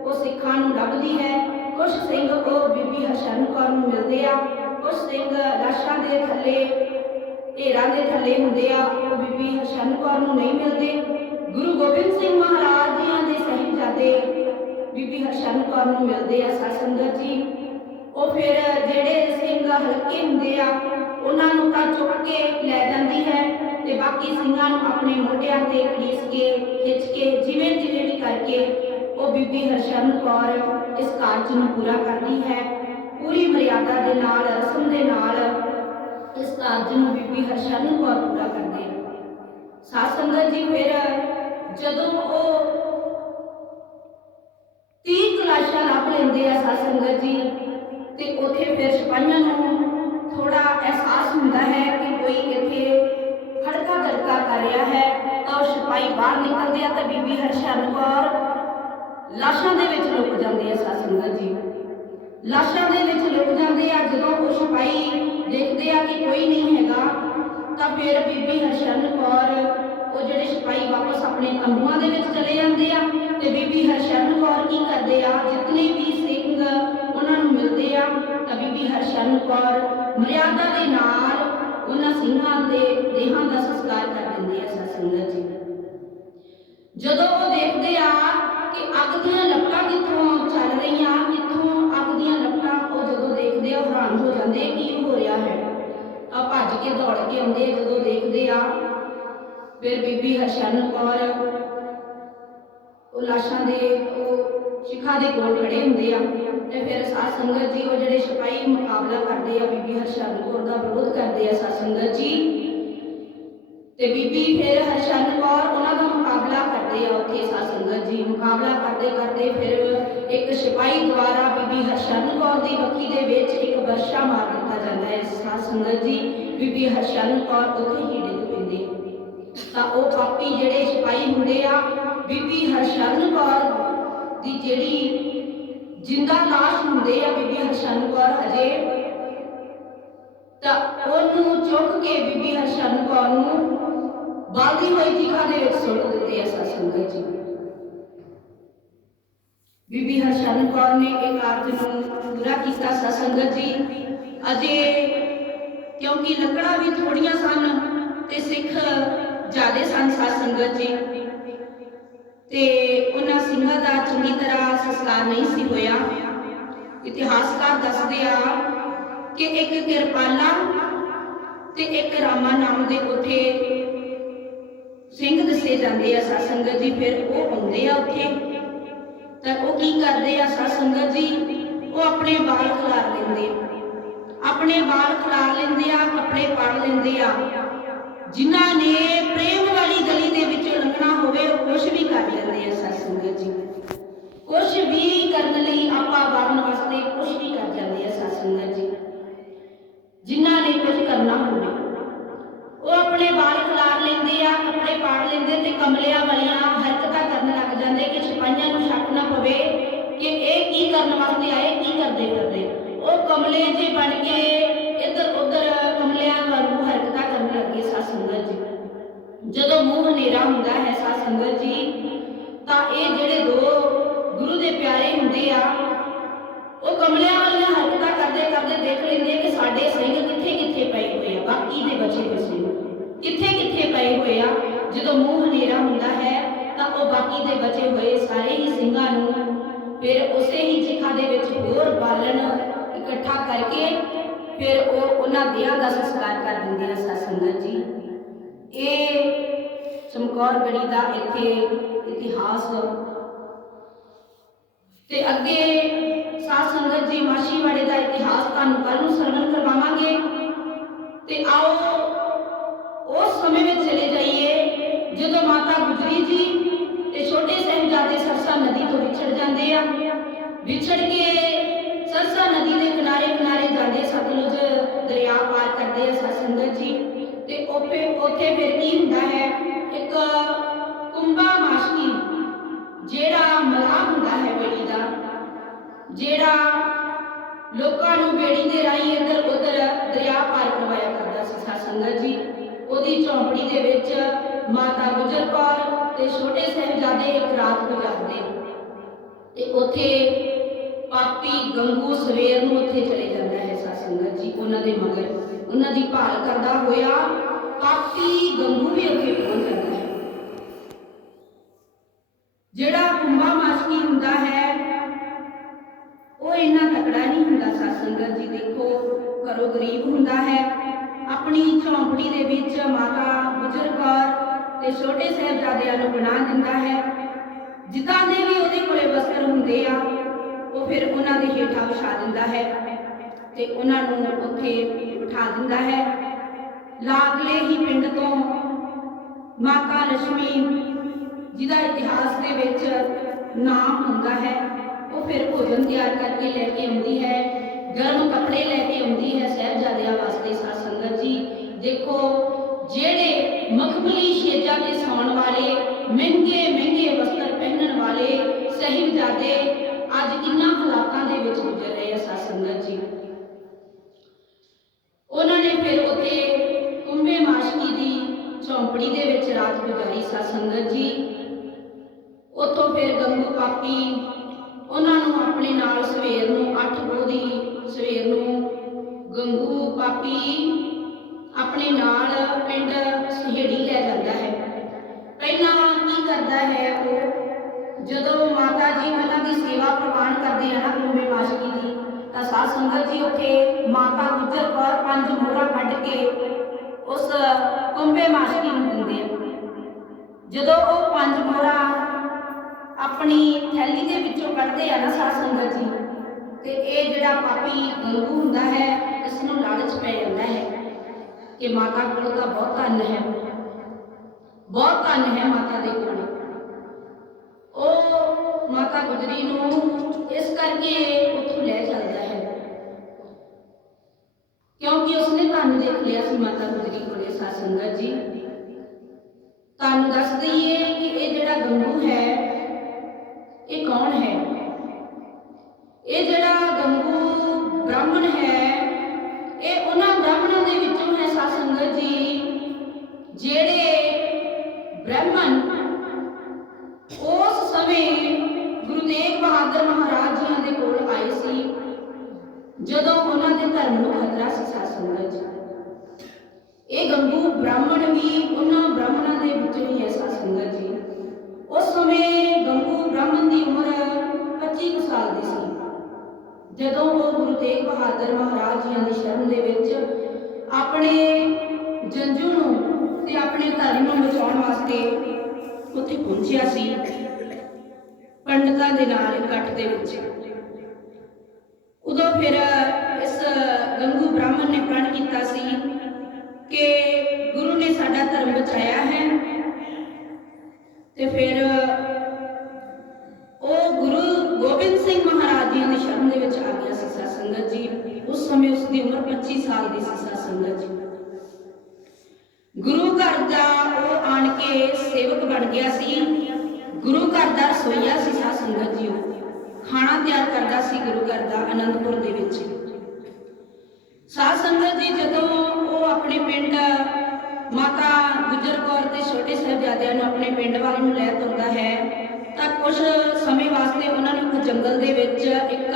ਉਹ ਸਿੱਖਾਂ ਨੂੰ ਲੱਭਦੀ ਹੈ। ਕੁਝ ਸਿੰਘ ਉਹ ਬੀਬੀ ਹਰਸ਼ਨ ਕੌਰ ਨੂੰ ਮਿਲਦੇ ਆ। ਕੁਝ ਸਿੰਘ ਲਾਸ਼ਾਂ ਦੇ ਥੱਲੇ, ਢੇਰਾਂ ਦੇ ਥੱਲੇ ਹੁੰਦੇ ਆ। ਉਹ ਬੀਬੀ ਹਰਸ਼ਨ ਕੌਰ ਨੂੰ ਨਹੀਂ ਮਿਲਦੇ। ਗੁਰੂ ਗੋਬਿੰਦ ਸਿੰਘ ਮਹਾਰਾਜ ਜੀਆਂ ਦੇ ਸਾਹਿਬਜ਼ਾਦੇ ਬੀਬੀ ਹਰਸ਼ਨ ਕੌਰ ਨੂੰ ਮਿਲਦੇ ਆ ਸਾਧ ਸੰਗਤ ਜੀ। ਉਹ ਫਿਰ ਜਿਹੜੇ ਸਿੰਘ ਹਲਕੇ ਹੁੰਦੇ ਆ, ਉਹਨਾਂ ਨੂੰ ਤਾਂ ਚੁੱਕ ਕੇ ਲੈ ਜਾਂਦੀ ਹੈ ਤੇ ਬਾਕੀ ਸਿੰਘਾਂ ਨੂੰ ਆਪਣੇ ਮੋਢਿਆਂ ਤੇ ਖੜੀਸ ਕੇ, ਖਿੱਚ ਕੇ, ਜਿਵੇਂ ਜਿਵੇਂ ਵੀ ਕਰਕੇ ਉਹ ਬੀਬੀ ਹਰਸ਼ਨ ਕੌਰ ਇਸ ਕਾਰਜ ਨੂੰ ਪੂਰਾ ਕਰਦੀ ਹੈ। ਪੂਰੀ ਮਰਿਆਦਾ ਦੇ ਨਾਲ, ਰਸਮ ਦੇ ਨਾਲ ਇਸ ਕਾਰਜ ਨੂੰ ਬੀਬੀ ਹਰਸ਼ਨ ਕੌਰ ਪੂਰਾ ਕਰਦੇ ਹੈ ਸਾਧ ਸੰਗਤ ਜੀ ਫਿਰ ਜਦੋਂ ਉਹ 30 ਕਲਾਸ਼ਾਂ ਲੱਭ ਲੈਂਦੇ ਆ ਸਾਧ ਸੰਗਤ ਜੀ, ਤੇ ਉਥੇ ਫਿਰ ਸਿਪਾਹੀਆਂ ਨੂੰ ਥੋੜਾ ਅਹਿਸਾਸ ਹੁੰਦਾ ਹੈ ਕਿ ਕੋਈ ਇੱਥੇ ਖੜਕਾ ਕਰਕਾ ਕਰ ਰਿਹਾ ਹੈ, ਤਾਂ ਉਹ ਸਿਪਾਹੀ ਬਾਹਰ ਨਿਕਲਦੇ ਆ ਤਾਂ ਬੀਬੀ ਹਰਸ਼ਰਨ ਕੌਰ ਲਾਸ਼ਾਂ ਦੇ ਵਿੱਚ ਲੁਕ ਜਾਂਦੇ ਆ ਸਾਧ ਸੰਗਤ ਜੀ। ਲਾਸ਼ਾਂ ਦੇ ਵਿੱਚ ਲੁਕ ਜਾਂਦੇ ਆ, ਜਦੋਂ ਉਹ ਸਿਪਾਹੀ ਦੇਖਦੇ ਆ ਕਿ ਕੋਈ ਨਹੀਂ ਹੈਗਾ, ਤਾਂ ਫਿਰ ਬੀਬੀ ਹਰਸ਼ਰਨ ਕੌਰ ਉਹ ਜਿਹੜੇ ਸਿਪਾਹੀ ਵਾਪਸ ਆਪਣੇ ਤੰਬੂਆਂ ਦੇ ਵਿੱਚ ਚਲੇ ਜਾਂਦੇ ਆ ਤੇ ਬੀਬੀ ਹਰਸ਼ਰਨ ਕੌਰ ਕੀ ਕਰਦੇ ਆ? ਜਿਤਨੇ ਵੀ ਸਿੰਘ ਉਹਨਾਂ ਨੂੰ ਮਿਲਦੇ ਆ, ਤਾਂ ਬੀਬੀ ਹਰਸ਼ਰਨ ਕੌਰ ਮਰਿਆਦਾ ਦੇ ਨਾਲ ਉਹਨਾਂ ਸਿੰਘਾਂ ਦੇ ਦੇਹਾਂ ਦਾ ਸੰਸਕਾਰ ਕਰ ਦਿੰਦੇ ਆ ਸਾਧ ਜੀ। ਜਦੋਂ ਉਹ ਦੇਖਦੇ ਆ ਕਿ ਅੱਗ ਦੀਆਂ ਲਪਟਾਂ ਕਿੱਥੋਂ ਚੱਲ ਰਹੀਆਂ, ਕਿੱਥੋਂ ਅੱਗ ਦੀਆਂ ਲਪਟਾਂ ਉਹ ਜਦੋਂ ਦੇਖਦੇ ਆ ਹੈਰਾਨ ਹੋ ਜਾਂਦੇ ਕੀ ਹੋ ਰਿਹਾ ਹੈ? ਆ ਭੱਜ ਕੇ ਦੌੜ ਕੇ ਆਉਂਦੇ ਜਦੋਂ ਦੇਖਦੇ ਆ ਫਿਰ ਬੀਬੀ ਹਰਸ਼ਨ ਕੌਰ, ਉਹ ਲਾਸ਼ਾਂ ਦੇ, ਉਹ ਸ਼ਿਖਾ ਦੇ ਕੋਲ ਖੜੇ ਹੁੰਦੇ ਆ ਤੇ ਫਿਰ ਸਾਧ ਸੰਗਤ ਜੀ, ਉਹ ਜਿਹੜੇ ਸਿਪਾਹੀ ਮੁਕਾਬਲਾ ਕਰਦੇ ਆ ਬੀਬੀ ਹਰਸ਼ਨ ਕੌਰ ਦਾ ਵਿਰੋਧ ਕਰਦੇ ਆ ਸਾਧ ਸੰਗਤ ਜੀ। ਤੇ ਬੀਬੀ ਫਿਰ ਹਰਸ਼ਨ ਕੌਰ ਉਹਨਾਂ ਦਾ ਮੁਕਾਬਲਾ ਕਰਦੇ ਆ ਉੱਥੇ ਸਾਧ ਸੰਗਤ ਜੀ, ਮੁਕਾਬਲਾ ਕਰਦੇ ਕਰਦੇ ਫਿਰ ਇੱਕ ਸਿਪਾਹੀ ਦੁਆਰਾ ਬੀਬੀ ਹਰਸ਼ਨ ਕੌਰ ਦੀ ਬੱਕੀ ਦੇ ਵਿੱਚ ਇੱਕ ਵਰਸ਼ਾ ਮਾਰ ਦਿੱਤਾ ਜਾਂਦਾ ਹੈ। ਸਾਧ ਸੰਗਤ ਜੀ, ਬੀਬੀ ਹਰਸ਼ਨ ਕੌਰ ਉੱਥੇ ਹੀ ਤਾਂ ਉਹ ਪਾਪੀ ਜਿਹੜੇ ਸਿਪਾਹੀ ਹੁੰਦੇ ਆ, ਬੀਬੀ ਹਰਸ਼ਰਨ ਕੌਰ ਦੀ ਜਿਹੜੀ ਜਿੰਦਾ ਲਾਸ਼ ਹੁੰਦੇ ਆ, ਬੀਬੀ ਹਰਸ਼ਰਨ ਕੌਰ ਹਜੇ, ਤਾਂ ਉਹਨੂੰ ਚੁੱਕ ਕੇ ਬੀਬੀ ਹਰਸ਼ਰਨ ਕੌਰ ਨੂੰ ਬਾਲਦੀ ਹੋਈ ਚੀਖਾਂ ਦੇ ਵਿੱਚ ਸੁੱਟ ਦਿੱਤੇ ਆ ਸਤਸੰਗਤ ਜੀ। ਬੀਬੀ ਹਰਸ਼ਰਨ ਕੌਰ ਨੇ ਇਹ ਕਾਰਜ ਨੂੰ ਪੂਰਾ ਕੀਤਾ ਸਤਸੰਗਤ ਜੀ। ਅਜੇ ਕਿਉਂਕਿ ਲੱਕੜਾਂ ਵੀ ਥੋੜੀਆਂ ਸਨ ਤੇ ਸਿੱਖ ਜਾਦੇ ਸਨ ਸਾਧ ਸੰਗਤ ਜੀ। ਤੇ ਉਹਨਾਂ ਸਿੰਘਾਂ ਦਾ ਚੰਗੀ ਤਰ੍ਹਾਂ ਸੰਸਕਾਰ ਨਹੀਂ ਸੀ ਹੋਇਆ। ਇਤਿਹਾਸਕਾਰ ਦੱਸਦੇ ਆ ਕਿ ਇੱਕ ਕਿਰਪਾਲਾ ਤੇ ਇੱਕ ਰਾਮਾ ਨਾਮ ਦੇ ਉੱਥੇ ਸਿੰਘ ਦੱਸੇ ਜਾਂਦੇ ਆ ਸਾਧ ਸੰਗਤ ਜੀ, ਫਿਰ ਉਹ ਆਉਂਦੇ ਆ ਉੱਥੇ। ਤਾਂ ਉਹ ਕੀ ਕਰਦੇ ਆ ਸਾਧ ਸੰਗਤ ਜੀ? ਉਹ ਆਪਣੇ ਬਾਲ ਖਿਲਾਰ ਲੈਂਦੇ ਆ। ਆਪਣੇ ਬਾਲ ਖਿਲਾਰ ਲੈਂਦੇ ਆ, ਕੱਪੜੇ ਪਾੜ ਲੈਂਦੇ ਆ। ਜਿਨ੍ਹਾਂ ਨੇ ਪ੍ਰੇਮ ਵਾਲੀ ਗਲੀ ਦੇ ਵਿੱਚ ਲੰਘਣਾ ਹੋਵੇ ਉਹ ਕੁਝ ਵੀ ਕਰ ਲੈਂਦੇ ਆ ਸਾਧ ਜੀ। ਕੁਝ ਵੀ ਕਰਨ ਲਈ ਆਪਾ ਵਰਨ ਵਾਸਤੇ ਕੁਝ ਵੀ ਕਰ ਜਾਂਦੇ ਆ ਸਾਧ ਜੀ। ਜਿਨ੍ਹਾਂ ਨੇ ਕੁਝ ਕਰਨਾ ਹੋਵੇ, ਉਹ ਆਪਣੇ ਬਾਲ ਖਲਾਰ ਲੈਂਦੇ ਆ, ਕੱਪੜੇ ਪਾੜ ਲੈਂਦੇ ਤੇ ਕਮਲਿਆਂ ਵਾਲੀਆਂ ਹਰਕਤਾਂ ਕਰਨ ਲੱਗ ਜਾਂਦੇ ਕਿ ਸਿਪਾਹੀਆਂ ਨੂੰ ਸ਼ੱਕ ਨਾ ਪਵੇ ਕਿ ਇਹ ਕੀ ਕਰਨ ਵਾਸਤੇ ਆਏ, ਕੀ ਕਰਦੇ ਕਰਦੇ ਉਹ ਕਮਲੇ ਜੇ ਬਣ ਕੇ ਇੱਧਰ ਉੱਧਰ ਕਮਲਿਆਂ ਵਾਂਗੂ ਹਰਕਤਾਂ ਕਰਨ ਲੱਗੇ ਸਾਧ ਸੰਗਤ ਜੀ। ਜਦੋਂ ਮੂੰਹ ਹਨੇਰਾ ਹੁੰਦਾ ਹੈ ਸਾਧ ਸੰਗਤ ਜੀ, ਤਾਂ ਇਹ ਜਿਹੜੇ ਦੋ ਗੁਰੂ ਦੇ ਪਿਆਰੇ ਹੁੰਦੇ ਆ, ਉਹ ਕਮਲਿਆਂ ਵਾਲੀਆਂ ਹਰਕਤਾਂ ਕਰਦੇ ਕਰਦੇ ਦੇਖ ਲੈਂਦੇ ਕਿ ਸਾਡੇ ਸਿੰਘ ਕਿੱਥੇ ਕਿੱਥੇ ਪਏ ਹੋਏ ਆ, ਬਾਕੀ ਦੇ ਬਚੇ ਹੋਏ ਕਿੱਥੇ ਕਿੱਥੇ ਪਏ ਹੋਏ ਆ, ਜਦੋਂ ਮੂੰਹ ਹਨੇਰਾ ਹੁੰਦਾ ਹੈ, ਤਾਂ ਉਹ ਬਾਕੀ ਦੇ ਬਚੇ ਹੋਏ ਸਾਰੇ ਹੀ ਸਿੰਘਾਂ ਨੂੰ ਫਿਰ ਉਸੇ ਹੀ ਚਿਖਾ ਦੇ ਵਿੱਚ ਹੋਰ ਬਾਲਣ ਇਕੱਠਾ ਕਰਕੇ ਫਿਰ ਉਹ ਉਹਨਾਂ ਦਿਆਂ ਦਾ ਸੰਸਕਾਰ ਕਰ ਦਿੰਦੇ ਆ ਸਾਧ ਸੰਗਤ ਜੀ। ਇਹ ਚਮਕੌਰ ਗੜੀ ਦਾ ਇੱਥੇ ਇਤਿਹਾਸ ਤੇ ਅੱਗੇ ਸਾਧ ਸੰਗਤ ਜੀ ਮਾਸ਼ੀਵਾੜੇ ਦਾ ਇਤਿਹਾਸ ਤੁਹਾਨੂੰ ਕੱਲ ਨੂੰ ਸਰਵਣ ਕਰਵਾਵਾਂਗੇ। ਤੇ ਆਓ ਉਸ ਸਮੇਂ ਵਿੱਚ ਚਲੇ ਜਾਈਏ, ਜਦੋਂ ਮਾਤਾ ਗੁਜਰੀ ਜੀ ਤੇ ਛੋਟੇ ਸਾਹਿਬਜ਼ਾਦੇ ਸਰਸਾ ਨਦੀ ਤੋਂ ਵਿਛੜ ਜਾਂਦੇ ਆ। ਵਿਛੜ ਕੇ ਸਰਸਾ ਨਦੀ ਦੇ ਕਿਨਾਰੇ ਕਿਨਾਰੇ ਜਾਂਦੇ ਸਤਲੁਜ ਦਰਿਆ ਪਾਰ ਕਰਦੇ ਆ ਸਾਧ ਸੰਗਤ ਜੀ। ਤੇ ਉੱਥੇ ਉੱਥੇ ਫਿਰ ਕੀ ਹੁੰਦਾ ਹੈ? ਇੱਕ ਕੁੰਭਾ ਮਾਸ਼ਕੀ, ਜਿਹੜਾ ਮਲਾਹ ਹੁੰਦਾ ਹੈ ਬੇੜੀ ਦਾ, ਜਿਹੜਾ ਲੋਕਾਂ ਨੂੰ ਬੇੜੀ ਦੇ ਰਾਹੀਂ ਇੱਧਰ ਉੱਧਰ ਦਰਿਆ ਪਾਰ ਕਰਵਾਇਆ ਕਰਦਾ ਸੀ ਸਾਧ ਸੰਗਤ ਜੀ। ਉਹਦੀ ਝੌਂਪੜੀ ਦੇ ਵਿੱਚ ਮਾਤਾ ਗੁਜਰ ਕੌਰ ਤੇ ਛੋਟੇ ਸਾਹਿਬਜ਼ਾਦੇ ਇੱਕ ਰਾਤ ਗੁਜ਼ਾਰਦੇ। ਤੇ ਉੱਥੇ ਪਾਪੀ ਗੰਗੂ ਸਵੇਰ ਨੂੰ ਉੱਥੇ ਚਲੇ ਜਾਂਦਾ ਹੈ ਸਾਧ ਜੀ, ਉਹਨਾਂ ਦੇ ਮਗਰ। ਉਹਨਾਂ ਦੀ ਭਾਲ ਕਰਦਾ ਹੋਇਆ ਪਾਪੀ ਗੰਗੂ ਵੀ ਉੱਥੇ ਪਹੁੰਚ ਜਾਂਦਾ ਹੈ। ਜਿਹੜਾ ਕੁੰਭਾ ਮਾਸ਼ਕੀ ਹੁੰਦਾ ਹੈ, ਉਹ ਇੰਨਾ ਤਕੜਾ ਨਹੀਂ ਹੁੰਦਾ ਸਾਧ ਜੀ। ਦੇਖੋ, ਘਰੋਂ ਗਰੀਬ ਹੁੰਦਾ ਹੈ। ਆਪਣੀ ਝੌਂਪੜੀ ਦੇ ਵਿੱਚ ਮਾਤਾ ਗੁਜਰ ਕੌਰ ਤੇ ਛੋਟੇ ਸਾਹਿਬਜ਼ਾਦਿਆਂ ਨੂੰ ਬਣਾ ਦਿੰਦਾ ਹੈ। ਜਿੱਦਾਂ ਦੇ ਵੀ ਉਹਦੇ ਕੋਲੇ ਵਸਤਰ ਹੁੰਦੇ ਆ ਫਿਰ ਉਹਨਾਂ ਦੇ ਹੇਠਾਂ ਵਿਛਾ ਦਿੰਦਾ ਹੈ ਤੇ ਉਹਨਾਂ ਨੂੰ ਉੱਥੇ ਬਿਠਾ ਦਿੰਦਾ ਹੈ। ਲਾਗਲੇ ਹੀ ਪਿੰਡ ਤੋਂ ਮਾਤਾ ਲక్ష్ਮੀ ਜਿਹਦਾ ਇਤਿਹਾਸ ਦੇ ਵਿੱਚ ਨਾਮ ਹੁੰਦਾ ਹੈ, ਉਹ ਫਿਰ ਭੋਜਨ ਤਿਆਰ ਕਰਕੇ ਲੈ ਕੇ ਆਉਂਦੀ ਹੈ। ਗਰਮ ਕੱਪੜੇ ਲੈ ਕੇ ਆਉਂਦੀ ਹੈ ਸਹਿਬਜ਼ਾਦਿਆਂ ਵਾਸਤੇ ਸਾਧ ਸੰਗਤ ਜੀ। ਦੇਖੋ, ਜਿਹੜੇ ਮਖਮਲੀ ਸ਼ੇਜਾਂ ਦੇ ਸੌਣ ਵਾਲੇ ਮਹਿੰਗੇ ਮਹਿੰਗੇ ਵਸਤਰ ਪਹਿਨਣ ਵਾਲੇ, ਸਹਿਬਜ਼ਾਦੇ ਅੱਜ ਕਿੰਨਾ ਹਾਲਾਤਾਂ ਦੇ ਵਿੱਚ ਗੁਜ਼ਰ ਰਹੇ ਆ ਸਾਧ ਸੰਗਤ ਜੀ। ਉਹਨਾਂ ਨੇ ਫਿਰ ਉੱਥੇ ਕੁੰਭੇ ਮਾਸ਼ਕੀ ਦੀ ਝੌਂਪੜੀ ਦੇ ਵਿੱਚ ਰਾਤ ਗੁਜ਼ਾਰੀ ਸਾਧ ਸੰਗਤ ਜੀ। ਉੱਥੋਂ ਫਿਰ ਗੰਗੂ ਪਾਪੀ ਉਹਨਾਂ ਨੂੰ ਆਪਣੇ ਨਾਲ ਸਵੇਰ ਨੂੰ 8 ਵਜੇ ਦੀ ਸਵੇਰ ਨੂੰ ਗੰਗੂ ਪਾਪੀ ਆਪਣੇ ਨਾਲ ਪਿੰਡ ਸਹੇੜੀ ਲੈ ਜਾਂਦਾ ਹੈ। ਪਹਿਲਾਂ ਕੀ ਕਰਦਾ ਹੈ ਉਹ ਜਦੋਂ ਮਾਤਾ ਜੀ ਉਹਨਾਂ ਦੀ ਸੇਵਾ ਪ੍ਰਵਾਨ ਕਰਦੇ ਆ ਨਾ ਕੁੰਭੇ ਮਾਸ਼ਕੀ ਦੀ, ਤਾਂ ਸਾਧ ਸੰਗਤ ਜੀ ਉੱਥੇ ਮਾਤਾ ਗੁਜਰ ਕੌਰ ਪੰਜ ਮੋਹਰਾਂ ਕੱਢ ਕੇ ਉਸ ਕੁੰਭੇ ਮਾਸ਼ਕੀ ਨੂੰ ਦਿੰਦੇ ਆ। ਜਦੋਂ ਉਹ ਪੰਜ ਮੋਹਰਾਂ ਆਪਣੀ ਥੈਲੀ ਦੇ ਵਿੱਚੋਂ ਕੱਢਦੇ ਆ ਨਾ ਸਾਧ ਸੰਗਤ ਜੀ, ਤੇ ਇਹ ਜਿਹੜਾ ਪਾਪੀ ਗੰਗੂ ਹੁੰਦਾ ਹੈ, ਇਸ ਨੂੰ ਲਾਲਚ ਪੈ ਜਾਂਦਾ ਹੈ ਕਿ ਮਾਤਾ ਕੋਲ ਤਾਂ ਬਹੁਤ ਧਨ ਹੈ। ਬਹੁਤ ਧਨ ਹੈ ਮਾਤਾ ਦੇ ਕੋਲ। ਉਹ ਗੁਜਰੀ ਨੂੰ ਇਸ ਕਰਕੇ ਉੱਥੋਂ ਲੈ ਚੱਲਦਾ ਹੈ। ਕਿਉਂਕਿ ਉਸਨੇ ਤੁਹਾਨੂੰ ਦੇਖ ਲਿਆ ਸੀ ਮਾਤਾ ਗੁਜਰੀ ਕੋਲੇ ਸਾਧ ਸੰਗਤ ਜੀ। ਤੁਹਾਨੂੰ ਦੱਸ ਦਈਏ ਕਿ ਇਹ ਜਿਹੜਾ ਗੰਗੂ ਹੈ, ਇਹ ਕੌਣ ਹੈ? ਇਹ ਜਿਹੜਾ ਗੰਗੂ ਬ੍ਰਾਹਮਣ ਹੈ, ਇਹ ਉਹਨਾਂ ਬ੍ਰਾਹਮਣਾਂ ਦੇ ਵਿੱਚੋਂ ਹੈ ਸਾਧ ਸੰਗਤ ਜੀ, ਜਿਹੜੇ ਬ੍ਰਾਹਮਣ ਉਸ ਸਮੇਂ ਗੁਰੂ ਤੇਗ ਬਹਾਦਰ ਮਹਾਰਾਜ ਜੀਆਂ ਦੇ ਕੋਲ ਆਏ ਸੀ। ਜਦੋਂ ਉਹਨਾਂ ਦੇ ਧਰਮ ਨੂੰ ਖਤਰਾ ਸੀ ਸਾਧ ਸੰਗਤ ਜੀ। ਇਹ ਗੰਗੂ ਬ੍ਰਾਹਮਣ ਵੀ ਉਹਨਾਂ ਬ੍ਰਾਹਮਣਾਂ ਦੇ ਵਿੱਚੋਂ ਹੀ ਹੈ ਸਾਧ ਸੰਗਤ ਜੀ। ਉਸ ਸਮੇਂ ਗੰਗੂ ਬ੍ਰਾਹਮਣ ਦੀ ਉਮਰ 25 ਕੁ ਸਾਲ ਦੀ ਸੀ। ਜਦੋਂ ਉਹ ਗੁਰੂ ਤੇਗ ਬਹਾਦਰ ਮਹਾਰਾਜ ਜੀਆਂ ਦੀ ਸ਼ਰਨ ਦੇ ਵਿੱਚ ਆਪਣੇ ਜੰਜੂ ਨੂੰ ਤੇ ਆਪਣੇ ਧਰਮ ਨੂੰ ਬਚਾਉਣ ਵਾਸਤੇ ਉੱਥੇ ਪਹੁੰਚਿਆ ਸੀ ਪੰਡਤਾਂ ਦੇ ਨਾਲ ਇਕੱਠ ਦੇ ਵਿੱਚ। ਉਦੋਂ ਫਿਰ ਇਸ ਗੰਗੂ ਬ੍ਰਾਹਮਣ ਨੇ ਪ੍ਰਣ ਕੀਤਾ ਸੀ ਕਿ ਗੁਰੂ ਨੇ ਸਾਡਾ ਧਰਮ ਬਚਾਇਆ ਹੈ ਤੇ ਫਿਰ ਉਹ ਗੁਰੂ ਗੋਬਿੰਦ ਸਿੰਘ ਮਹਾਰਾਜ ਜੀ ਦੀ ਸ਼ਰਨ ਦੇ ਵਿੱਚ ਆ ਗਿਆ ਸੀ ਸਾਧ ਸੰਗਤ ਜੀ। ਉਸ ਸਮੇਂ ਉਸ ਦੀ ਉਮਰ 25 ਸਾਲ ਦੀ ਸੀ ਸਾਧ ਸੰਗਤ ਜੀ। ਗੁਰੂ ਘਰ ਦਾ ਉਹ ਆਣ ਕੇ ਸੇਵਕ ਬਣ ਗਿਆ ਸੀ। ਗੁਰੂ ਘਰ ਦਾ ਰਸੋਈਆ ਸੀ ਸਾਧ ਸੰਗਤ ਜੀ ਖਾਣਾ ਤਿਆਰ ਕਰਦਾ ਸੀ ਗੁਰੂ ਘਰ ਦਾ ਅਨੰਦਪੁਰ ਦੇ ਵਿੱਚ। ਸਾਧ ਸੰਗਤ ਜੀ ਜਦੋਂ ਉਹ ਆਪਣੇ ਪਿੰਡ ਮਾਤਾ ਗੁਜਰ ਕੌਰ ਤੇ ਛੋਟੇ ਸਾਹਿਬਜ਼ਾਦਿਆਂ ਨੂੰ ਆਪਣੇ ਪਿੰਡ ਵੱਲ ਨੂੰ ਲੈ ਤੁਰਦਾ ਹੈ, ਤਾਂ ਕੁਝ ਸਮੇਂ ਵਾਸਤੇ ਉਹਨਾਂ ਨੂੰ ਇੱਕ ਜੰਗਲ ਦੇ ਵਿੱਚ, ਇੱਕ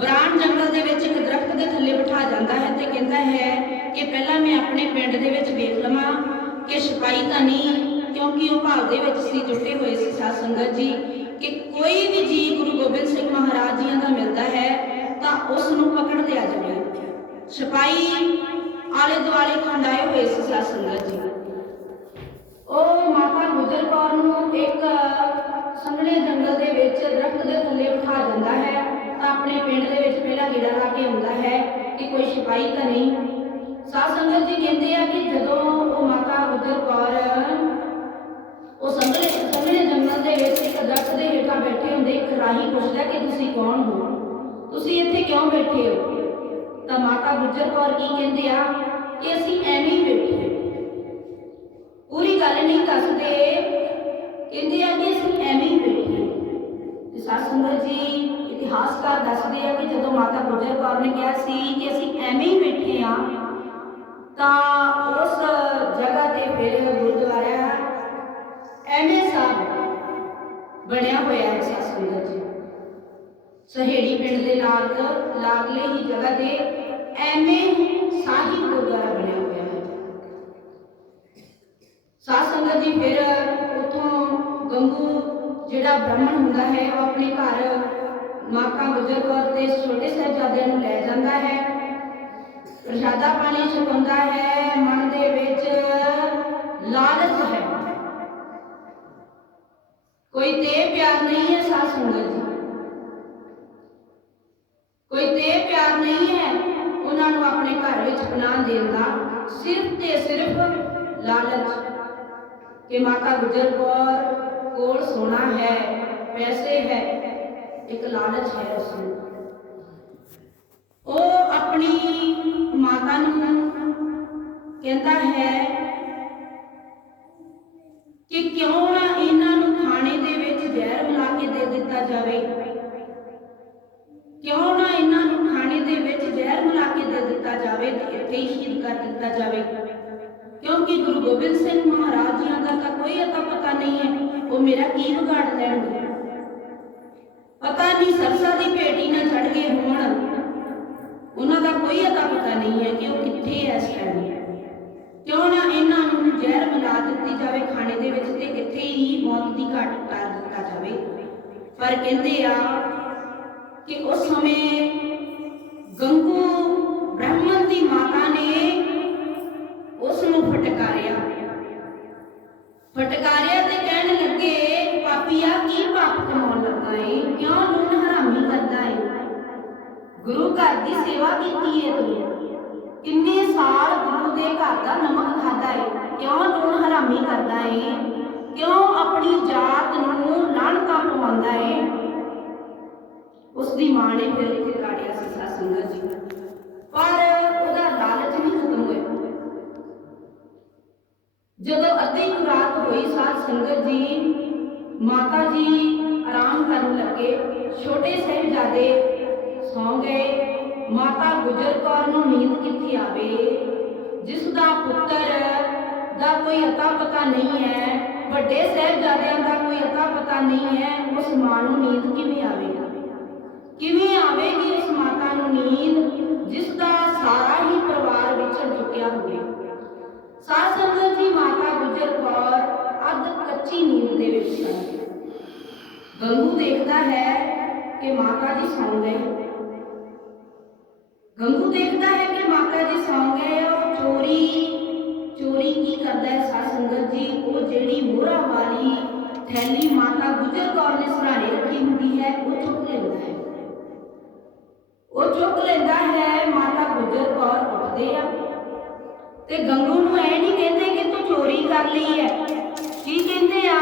ਵਿਰਾਨ ਜੰਗਲ ਦੇ ਵਿੱਚ ਇੱਕ ਦਰਖਤ ਦੇ ਥੱਲੇ ਬਿਠਾ ਜਾਂਦਾ ਹੈ ਤੇ ਕਹਿੰਦਾ ਹੈ ਕਿ ਪਹਿਲਾਂ ਮੈਂ ਆਪਣੇ ਪਿੰਡ ਦੇ ਵਿੱਚ ਵੇਖ ਲਵਾਂ ਕਿ ਸਿਪਾਹੀ ਤਾਂ ਨਹੀਂ ਕਿਉਂਕਿ ਉਹ ਭਾਵ ਦੇ ਵਿੱਚ ਸੀ ਜੁਟੇ ਹੋਏ ਸੀ ਸਾਧ ਸੰਗਤ ਜੀ, ਕਿ ਕੋਈ ਵੀ ਜੀ ਗੁਰੂ ਗੋਬਿੰਦ ਸਿੰਘ ਮਹਾਰਾਜ ਜੀਆਂ ਦਾ ਮਿਲਦਾ ਹੈ, ਤਾਂ ਉਸ ਨੂੰ ਪਕੜ ਲਿਆ ਜਾਵੇ। ਸਿਪਾਹੀ ਆਲੇ ਦੁਆਲੇ ਖੰਡਾਏ ਹੋਏ ਸੀ ਸਾਧ ਸੰਗਤ ਜੀ। ਉਹ ਮਾਤਾ ਗੁਜਰ ਕੌਰ ਨੂੰ ਇੱਕ ਸੰਘਣੇ ਜੰਗਲ ਦੇ ਵਿੱਚ ਦਰਖਤ ਦੇ ਥੱਲੇ ਉਠਾ ਦਿੰਦਾ ਹੈ, ਤਾਂ ਆਪਣੇ ਪਿੰਡ ਦੇ ਵਿੱਚ ਪਹਿਲਾਂ ਗੇੜਾ ਲਾ ਕੇ ਆਉਂਦਾ ਹੈ ਕਿ ਕੋਈ ਸਿਪਾਹੀ ਤਾਂ ਨਹੀਂ। ਸਾਧ ਸੰਗਤ ਜੀ ਕਹਿੰਦੇ ਆ ਕਿ ਜਦੋਂ ਉਹ ਸੰਘਣੇ ਸੰਘਣੇ ਜੰਗਲ ਦੇ ਵਿੱਚ ਇੱਕ ਦਰਖਤ ਦੇ ਹੇਠਾਂ ਬੈਠੇ ਹੁੰਦੇ, ਇੱਕ ਰਾਹੀ ਪੁੱਛਦਾ ਕਿ ਤੁਸੀਂ ਕੌਣ ਹੋ ਤੁਸੀਂ ਇੱਥੇ ਕਿਉਂ ਬੈਠੇ ਹੋ ਤਾਂ ਮਾਤਾ ਗੁਜਰ ਕੌਰ ਕੀ ਕਹਿੰਦੇ ਆ ਕਿ ਅਸੀਂ ਐਵੇਂ ਹੀ ਬੈਠੇ ਹਾਂ। ਪੂਰੀ ਗੱਲ ਨਹੀਂ ਦੱਸਦੇ ਕਹਿੰਦੇ ਆ ਕਿ ਅਸੀਂ ਐਵੇਂ ਹੀ ਬੈਠੇ ਹਾਂ। ਤੇ ਸਾਧ ਸੰਗਤ ਜੀ, ਇਤਿਹਾਸਕਾਰ ਦੱਸਦੇ ਆ ਕਿ ਜਦੋਂ ਮਾਤਾ ਗੁਜਰ ਕੌਰ ਨੇ ਕਿਹਾ ਸੀ ਕਿ ਅਸੀਂ ਐਵੇਂ ਹੀ ਬੈਠੇ ਆ ਤਾਂ ਉਸ ਜਗ੍ਹਾ ਤੇ ਫਿਰ ਗੁਰਦੁਆਰਾ ਐਵੇਂ ਸਾਹਿਬ ਬਣਿਆ ਹੋਇਆ ਹੈ ਸਾਧ ਜੀ। ਸਹੇੜੀ ਪਿੰਡ ਦੇ ਨਾਲ ਲਾਗਲੇ ਹੀ ਜਗ੍ਹਾ ਤੇ ਐਵੇਂ ਸਾਹਿਬ ਗੁਰਦੁਆਰਾ ਬਣਿਆ ਹੋਇਆ ਹੈ। ਸਾਧ ਸੰਗਤ ਜੀ ਫਿਰ ਉਥੋਂ ਗੰਗੂ ਜਿਹੜਾ ਬ੍ਰਾਹਮਣ ਹੁੰਦਾ ਹੈ, ਉਹ ਆਪਣੇ ਘਰ ਮਾਤਾ ਗੁਜਰ ਕੌਰ ਤੇ ਛੋਟੇ ਸਾਹਿਬਜ਼ਾਦਿਆਂ ਨੂੰ ਲੈ ਜਾਂਦਾ ਹੈ। ਪ੍ਰਸ਼ਾਦਾ ਪਾਣੀ ਛਕਾਉਂਦਾ ਹੈ, ਮਨ ਦੇ ਵਿੱਚ ਲਾਲਚ ਹੈ। ਕੋਈ ਤੇ ਪਿਆਰ ਨਹੀਂ ਹੈ ਸਾਧ ਸੰਗਤ ਜੀ। ਕੋਈ ਤੇ ਪਿਆਰ ਨਹੀਂ ਹੈ ਉਹਨਾਂ ਨੂੰ ਆਪਣੇ ਘਰ ਵਿੱਚ ਪਨਾਹ ਦੇਣ ਦਾ। ਸਿਰਫ ਤੇ ਸਿਰਫ ਲਾਲਚ ਕਿ ਮਾਤਾ ਗੁਜਰ ਕੌਰ ਕੋਲ ਸੋਨਾ ਹੈ, ਪੈਸੇ ਹੈ, ਇੱਕ ਲਾਲਚ ਹੈ ਉਸ ਨੂੰ। ਉਹ ਆਪਣੀ ਮਾਤਾ ਨੂੰ ਕਹਿੰਦਾ ਹੈ ਕਿ ਕਿਉਂ ਨਾ ਇਹਨਾਂ ਨੂੰ ਖਾਣੇ ਦੇ ਵਿੱਚ ਜ਼ਹਿਰ ਮਿਲਾ ਕੇ ਦੇ ਦਿੱਤਾ ਜਾਵੇ? ਕਿਉਂ ਨਾ ਇਹਨਾਂ ਨੂੰ ਖਾਣੇ ਦੇ ਵਿੱਚ ਜ਼ਹਿਰ ਮਿਲਾ ਕੇ ਦੇ ਦਿੱਤਾ ਜਾਵੇ ਤੇ ਇੱਥੇ ਹੀ ਸ਼ਹੀਦ ਕਰ ਦਿੱਤਾ ਜਾਵੇ? ਕਿਉਂਕਿ ਗੁਰੂ ਗੋਬਿੰਦ ਸਿੰਘ ਮਹਾਰਾਜ ਜੀ ਦਾ ਤਾਂ ਕੋਈ ਅਤਾ ਪਤਾ ਨਹੀਂ ਹੈ, ਉਹ ਮੇਰਾ ਕੀ ਵਿਗਾੜ ਲੈਣਗੇ ਪਤਾ ਨਹੀਂ ਸਰਸਾ ਦੀ ਭੇਟੀ ਨਾ ਛੱਡ ਕੇ ਹੋਣ। ਉਹਨਾਂ ਦਾ ਕੋਈ ਅਤਾ ਪਤਾ ਨਹੀਂ ਹੈ ਕਿ ਉਹ ਕਿੱਥੇ ਹੈ ਇਸ ਟਾਈਮ ਕਿਉਂ ਨਾ ਇਹਨਾਂ ਨੂੰ ਜ਼ਹਿਰ ਮਿਲਾ ਦਿੱਤੀ ਜਾਵੇ ਖਾਣੇ ਦੇ ਵਿੱਚ ਤੇ ਇੱਥੇ ਹੀ ਮੌਤ ਦੀ ਘਾਟ ਉਤਾਰ ਦਿੱਤਾ ਜਾਵੇ। ਪਰ ਕਹਿੰਦੇ ਆ ਕਿ ਉਸ ਸਮੇਂ ਗੰਗੂ ਬ੍ਰਾਹਮਣ ਦੀ ਮਾਤਾ ਨੇ ਉਸ ਨੂੰ ਫਟਕਾਰਿਆ। ਫਟਕਾਰਿਆ ਤੇ ਕਹਿਣ ਲੱਗੇ ਪਾਪੀਆ ਕੀ ਪਾਪ ਕਮਾਉਣ ਲੱਗਾ ਏ? ਕਿਉਂ ਲੂਣ ਹਰਾਮੀ ਕਰਦਾ ਏ? ਗੁਰੂ ਘਰ ਦੀ ਸੇਵਾ ਕੀਤੀ ਏ ਤੂੰ? ਕਿੰਨੇ ਸਾਲ ਗੁਰੂ ਦੇ ਘਰ ਦਾ ਨਮਕ ਖਾਦਾ ਏ? ਕਿਉਂ ਲੂਣ ਹਰਾਮੀ ਕਰਦਾ ਏ? ਕਿਉਂ ਆਪਣੀ ਜਾਤ ਨੂੰ ਲਾਹਣਤਾ ਪਵਾਉਂਦਾ ਏ? ਉਸ ਦੀ ਮਾਂ ਨੇ ਫਿਰ ਇੱਥੇ ਕਾੜਿਆ ਸੀ ਸਾਧ ਜੀ। ਪਰ ਉਹਦਾ ਲਾਲਚ ਨਹੀਂ ਖਤਮ ਹੋਇਆ। ਜਦੋਂ ਅੱਧੀ ਕੁ ਰਾਤ ਹੋਈ, ਸਾਧ ਸੰਗਤ ਜੀ, ਮਾਤਾ ਜੀ ਆਰਾਮ ਕਰਨ ਲੱਗੇ। ਛੋਟੇ ਸਾਹਿਬਜ਼ਾਦੇ ਸੌਂ ਗਏ। ਮਾਤਾ ਗੁਜਰ ਕੌਰ ਨੂੰ ਨੀਂਦ ਕਿੱਥੇ ਆਵੇ? ਜਿਸ ਦਾ ਪੁੱਤਰ ਦਾ ਕੋਈ ਅਤਾ ਪਤਾ ਨਹੀਂ ਹੈ, ਵੱਡੇ ਸਾਹਿਬਜ਼ਾਦਿਆਂ ਦਾ ਕੋਈ ਅਤਾ ਪਤਾ ਨਹੀਂ ਹੈ, ਉਸ ਮਾਂ ਨੂੰ ਨੀਂਦ ਕਿਵੇਂ ਆਵੇਗੀ ਕਿਵੇਂ ਆਵੇਗੀ ਉਸ ਮਾਤਾ ਨੂੰ ਨੀਂਦ, ਜਿਸ ਦਾ ਸਾਰਾ ਹੀ ਪਰਿਵਾਰ ਵਿਛੜ ਚੁੱਕਿਆ ਹੋਵੇ? ਸਾਧ ਸੰਗਤ ਜੀ, ਮਾਤਾ ਗੁਜਰ ਕੌਰ ਅੱਧ ਕੱਚੀ ਨੀਂਦ ਦੇ ਵਿੱਚ ਸਨ ਗੰਗੂ ਦੇਖਦਾ ਹੈ ਕਿ ਮਾਤਾ ਜੀ ਸੌਂ ਗਏ। ਗੰਗੂ ਦੇਖਦਾ ਹੈ ਕਿ ਮਾਤਾ ਜੀ ਸੌਂ ਗਏ ਉਹ ਚੋਰੀ ਚੋਰੀ ਕੀ ਕਰਦਾ ਹੈ ਸਾਧ ਸੰਗਤ ਜੀ? ਉਹ ਜਿਹੜੀ ਮੋਹਰਾ ਵਾਲੀ ਥੈਲੀ ਮਾਤਾ ਗੁਜਰ ਕੌਰ ਨੇ ਸਰਾਣੇ ਰੱਖੀ ਹੁੰਦੀ ਹੈ, ਉਹ ਚੁੱਕ ਲੈਂਦਾ ਹੈ। ਉਹ ਚੁੱਕ ਲੈਂਦਾ ਹੈ, ਮਾਤਾ ਗੁਜਰ ਕੌਰ ਉੱਠਦੇ ਆ। ਤੇ ਗੰਗੂ ਨੂੰ ਐ ਨਹੀਂ ਕਹਿੰਦੇ ਕਿ ਤੂੰ ਚੋਰੀ ਕਰ ਲਈ ਹੈ। ਕੀ ਕਹਿੰਦੇ ਆ?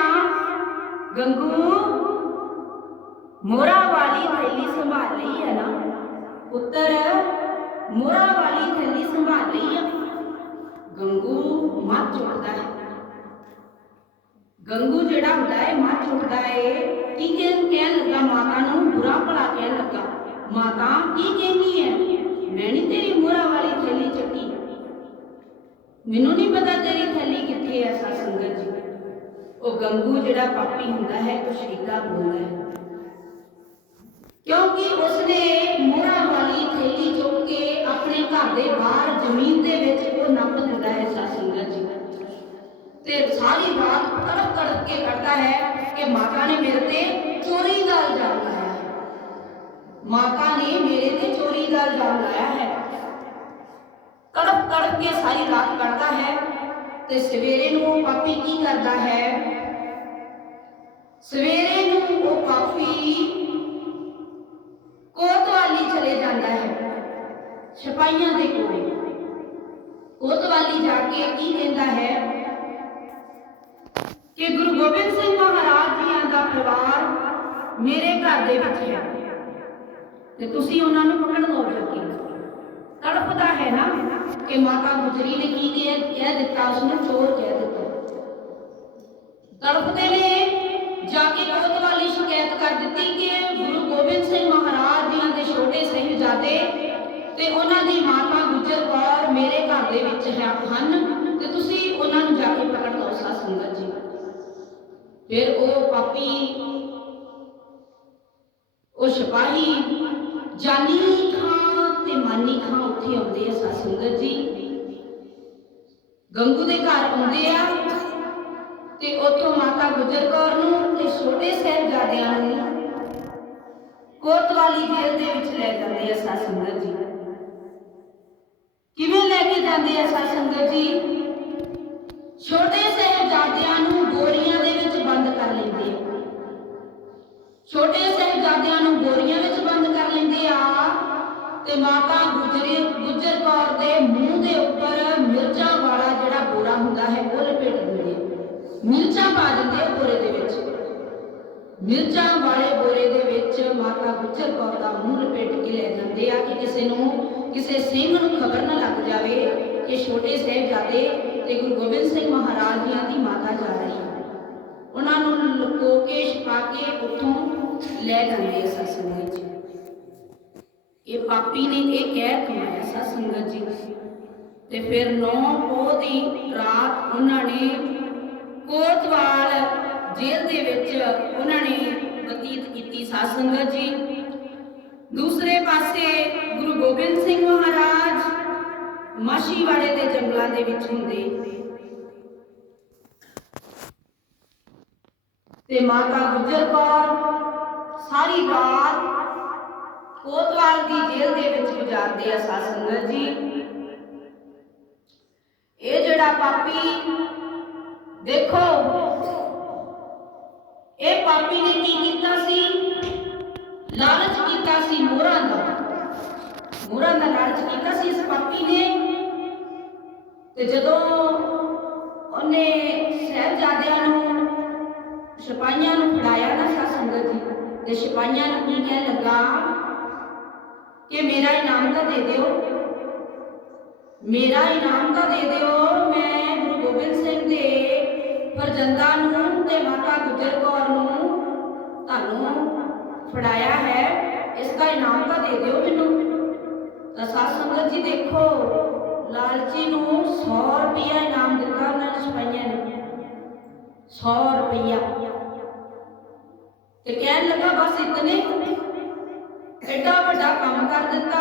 ਗੰਗੂ ਮੋਰਾ ਵਾਲੀ ਥੈਲੀ ਸੰਭਾਲ ਲਈ ਹੈ ਨਾ। ਪੁੱਤਰ ਮੋਰਾ ਵਾਲੀ ਥੈਲੀ ਸੰਭਾਲ ਲਈ ਆ। ਗੰਗੂ ਮੱਤ ਚੁੱਕਦਾ ਹੈ। ਗੰਗੂ ਜਿਹੜਾ ਹੁੰਦਾ ਹੈ, ਮੱਤ ਚੁੱਕਦਾ ਹੈ, ਕੀ ਕਹਿ ਕਹਿਣ ਲੱਗਾ? ਮਾਤਾ ਨੂੰ ਬੁਰਾ ਭਲਾ ਕਹਿਣ ਲੱਗਾ। ਮਾਤਾ, ਕੀ ਕਹਿੰਦੀ ਹੈ? ਮੈਂ ਨਹੀਂ ਤੇਰੀ ਮੋਰਾ ਵਾਲੀ ਥੈਲੀ ਚੱਕੀ। ਮੈਨੂੰ ਨਹੀਂ ਪਤਾ ਤੇਰੀ ਥੈਲੀ ਕਿੱਥੇ ਹੈ ਸਾਧ ਸੰਗਤ ਜੀ। ਉਹ ਗੰਗੂ ਜਿਹੜਾ ਪਾਪੀ ਹੁੰਦਾ ਹੈ, ਉਹ ਸ਼ਰੀਕਾ ਬੋਲਦਾ ਹੈ। ਕਿਉਂਕਿ ਉਸਨੇ ਮੋਹਰਾ ਵਾਲੀ ਥੈਲੀ ਚੁੱਕ ਕੇ ਆਪਣੇ ਘਰ ਦੇ ਬਾਹਰ ਜ਼ਮੀਨ ਦੇ ਵਿੱਚ ਉਹ ਨੱਪ ਦਿੰਦਾ ਹੈ ਸਾਧ ਸੰਗਤ ਜੀ। ਤੇ ਸਾਰੀ ਰਾਤ ਤੜਪ ਤੜਪ ਕੇ ਕਰਦਾ ਹੈ ਕਿ ਮਾਤਾ ਨੇ ਮੇਰੇ ਤੇ ਚੋਰੀ ਦਾ ਇਲਜ਼ਾਮ ਲਾਇਆ ਹੈ। ਮਾਤਾ ਨੇ ਮੇਰੇ ਤੇ ਚੋਰੀ ਦਾ ਇਲਜ਼ਾਮ ਲਾਇਆ ਹੈ। ਤੜਪ ਤੜਪ ਕੇ ਸਾਰੀ ਰਾਤ ਕਰਦਾ ਹੈ ਤੇ ਸਵੇਰੇ ਨੂੰ ਉਹ ਪਾਪੀ ਕੀ ਕਰਦਾ ਹੈ? ਸਵੇਰੇ ਨੂੰ ਉਹ ਪਾਪੀ ਕੋਤਵਾਲੀ ਚਲੇ ਜਾਂਦਾ ਹੈ। ਸਿਪਾਹੀਆਂ ਦੇ ਕੋਲ। ਕੋਤਵਾਲੀ ਜਾ ਕੇ ਕੀ ਕਹਿੰਦਾ ਹੈ? ਕਿ ਗੁਰੂ ਗੋਬਿੰਦ ਸਿੰਘ ਮਹਾਰਾਜ ਜੀਆਂ ਦਾ ਪਰਿਵਾਰ ਮੇਰੇ ਘਰ ਦੇ ਵਿੱਚ ਹੈ। ਤੇ ਤੁਸੀਂ ਉਹਨਾਂ ਨੂੰ ਪਕੜ ਲਓ ਜੋਗੀ ਤੜਪਦਾ ਹੈ ਨਾ ਕਿ ਮਾਤਾ ਗੁਜਰੀ ਨੇ ਕੀ ਕਹਿ ਦਿੱਤਾ? ਉਸਨੂੰ ਚੋਰ ਕਹਿ ਦਿੱਤਾ। ਤੜਪਦੇ ਨੇ ਜਾ ਕੇ ਕੋਤਵਾਲੀ ਸ਼ਿਕਾਇਤ ਕਰ ਦਿੱਤੀ ਕਿ ਗੁਰੂ ਗੋਬਿੰਦ ਸਿੰਘ ਮਹਾਰਾਜ ਜੀਆਂ ਦੇ ਛੋਟੇ ਸਾਹਿਬਜ਼ਾਦੇ ਤੇ ਉਹਨਾਂ ਦੀ ਮਾਤਾ ਗੁਜਰ ਕੌਰ ਮੇਰੇ ਘਰ ਦੇ ਵਿੱਚ ਹੈ, ਹਨ। ਤੇ ਤੁਸੀਂ ਉਹਨਾਂ ਨੂੰ ਜਾ ਕੇ ਪਕੜ ਲਓ ਸਾਧ ਸੁੰਦਰ ਜੀ। ਫਿਰ ਉਹ ਪਾਪੀ, ਉਹ ਸਿਪਾਹੀ ਜਾਨੀ ਖਾਂ ਤੇ ਮਾਨੀ ਖਾਂ ਉੱਥੇ ਆਉਂਦੇ ਆ ਸਾਧ ਸੁੰਦਰ ਜੀ। ਗੰਗੂ ਦੇ ਘਰ ਆਉਂਦੇ ਆ ਤੇ ਉੱਥੋਂ ਮਾਤਾ ਗੁਜਰ ਕੌਰ ਨੂੰ ਤੇ ਛੋਟੇ ਸਾਹਿਬਜ਼ਾਦਿਆਂ ਨੂੰ ਕੋਤਵਾਲੀ ਜੇਲ੍ਹ ਦੇ ਵਿੱਚ ਲੈ ਜਾਂਦੇ ਆ ਸਾਧ ਸੁੰਦਰ ਜੀ। ਕਿਵੇਂ ਲੈ ਕੇ ਜਾਂਦੇ ਆ ਸਾਧ ਸੰਗਤ ਜੀ? ਛੋਟੇ ਸਾਹਿਬਜ਼ਾਦਿਆਂ ਨੂੰ ਬੋਰੀਆਂ ਦੇ ਵਿੱਚ ਬੰਦ ਕਰ ਲੈਂਦੇ ਆ। ਛੋਟੇ ਸਾਹਿਬਜ਼ਾਦਿਆਂ ਨੂੰ ਬੋਰੀਆਂ ਵਿੱਚ ਬੰਦ ਕਰ ਲੈਂਦੇ ਆ ਤੇ ਮਾਤਾ ਗੁਜਰੀ ਗੁਜਰ ਕੌਰ ਦੇ ਮੂੰਹ ਦੇ ਉੱਪਰ ਮਿਰਚਾਂ ਵਾਲਾ ਜਿਹੜਾ ਬੋਰਾ ਹੁੰਦਾ ਹੈ, ਉਹ ਲਪੇਟ ਦਿੰਦੇ ਮਿਰਚਾਂ ਪਾ ਦਿੰਦੇ ਆ ਬੋਰੇ ਦੇ ਵਿੱਚ। ਮਿਰਚਾਂ ਵਾਲੇ ਬੋਰੇ ਦੇ ਵਿੱਚ ਮਾਤਾ ਗੁਜਰ ਕੌਰ ਦਾ ਮੂੰਹ ਲਪੇਟ ਕੇ ਲੈ ਜਾਂਦੇ ਆ ਕਿ ਕਿਸੇ ਨੂੰ ਕਿਸੇ ਸਿੰਘ ਨੂੰ ਖਬਰ ਨਾ ਲੱਗ ਜਾਵੇ ਕਿ ਛੋਟੇ ਸਾਹਿਬਜ਼ਾਦੇ ਤੇ ਗੁਰੂ ਗੋਬਿੰਦ ਸਿੰਘ ਮਹਾਰਾਜ ਜੀਆਂ ਦੀ ਮਾਤਾ ਜਾ ਰਹੀ ਹੈ। ਉਹਨਾਂ ਨੂੰ ਲੁਕੋ ਕੇ ਛਪਾ ਕੇ ਉੱਥੋਂ ਲੈ ਜਾਂਦੇ ਆ ਸੰਗਤ ਜੀ। ਇਹ ਪਾਪੀ ਨੇ ਇਹ ਕਹਿ ਕਮਾਇਆ ਸਾਧ ਸੰਗਤ ਜੀ। ਤੇ ਫਿਰ ਨੌ ਪੋਹ ਦੀ ਰਾਤ ਉਹਨਾਂ ਨੇ ਕੋਤਵਾਲ ਜੇਲ੍ਹ ਦੇ ਵਿੱਚ ਉਹਨਾਂ ਨੇ ਬਤੀਤ ਕੀਤੀ ਸਾਧ ਸੰਗਤ ਜੀ। ਦੂਸਰੇ ਪਾਸੇ ਗੁਰੂ ਗੋਬਿੰਦ ਸਿੰਘ ਮਹਾਰਾਜ ਮਾਸ਼ੀਵਾੜੇ ਦੇ ਜੰਗਲਾਂ ਦੇ ਵਿੱਚ ਹੁੰਦੇ। ਤੇ ਮਾਤਾ ਗੁਜਰ ਕੌਰ ਸਾਰੀ ਰਾਤ ਕੋਤਵਾਲ ਦੀ ਜੇਲ੍ਹ ਦੇ ਵਿੱਚ ਗੁਜ਼ਾਰਦੇ ਆ ਸਾਧ ਸੰਗਤ ਜੀ। ਇਹ ਜਿਹੜਾ ਪਾਪੀ, ਦੇਖੋ, ਇਹ ਪਾਪੀ ਨੇ ਕੀ ਕੀਤਾ ਸੀ? ਲਾਲਚ ਕੀਤਾ ਸੀ ਮੋਹਰਾਂ ਦਾ। ਮੋਹਰਾਂ ਦਾ ਲਾਲਚ ਕੀਤਾ ਸੀ ਇਸ ਪਾਪੀ ਨੇ। ਤੇ ਜਦੋਂ ਉਹਨੇ ਸਹਿਬਜ਼ਾਦਿਆਂ ਨੂੰ, ਸਿਪਾਹੀਆਂ ਨੂੰ ਫੜਾਇਆ ਨਾ ਸਾਧ ਸੰਗਤ ਜੀ, ਤੇ ਸਿਪਾਹੀਆਂ ਨੂੰ ਕੀ ਕਹਿ ਲੱਗਾ? ਕਿ ਮੇਰਾ ਇਨਾਮ ਤਾਂ ਦੇ ਦਿਓ। ਮੇਰਾ ਇਨਾਮ ਤਾਂ ਦੇ ਦਿਓ। ਮੈਂ ਗੁਰੂ ਗੋਬਿੰਦ ਸਿੰਘ ਦੇ ਫਰਜ਼ੰਦਾਂ ਨੂੰ ਤੇ ਮਾਤਾ ਗੁਜਰ ਕੌਰ ਨੂੰ ਤੁਹਾਨੂੰ ਫੜਾਇਆ ਹੈ, ਇਸ ਦਾ ਇਨਾਮ ਤਾਂ ਦੇ ਦਿਓ ਮੈਨੂੰ। ਤਾਂ ਸਾਧ ਸੰਗਤ ਜੀ ਦੇਖੋ, ਲਾਲਚੀ ਨੂੰ 100 ਰੁਪਇਆ ਇਨਾਮ ਦਿੱਤਾ ਉਹਨਾਂ ਨੇ ਸਿਪਾਹੀਆਂ ਨੇ। 100 ਰੁਪਇਆ ਤੇ ਕਹਿਣ ਲੱਗਾ, ਬਸ ਇਤਨੇ। ਐਡਾ ਵੱਡਾ ਕੰਮ ਕਰ ਦਿੱਤਾ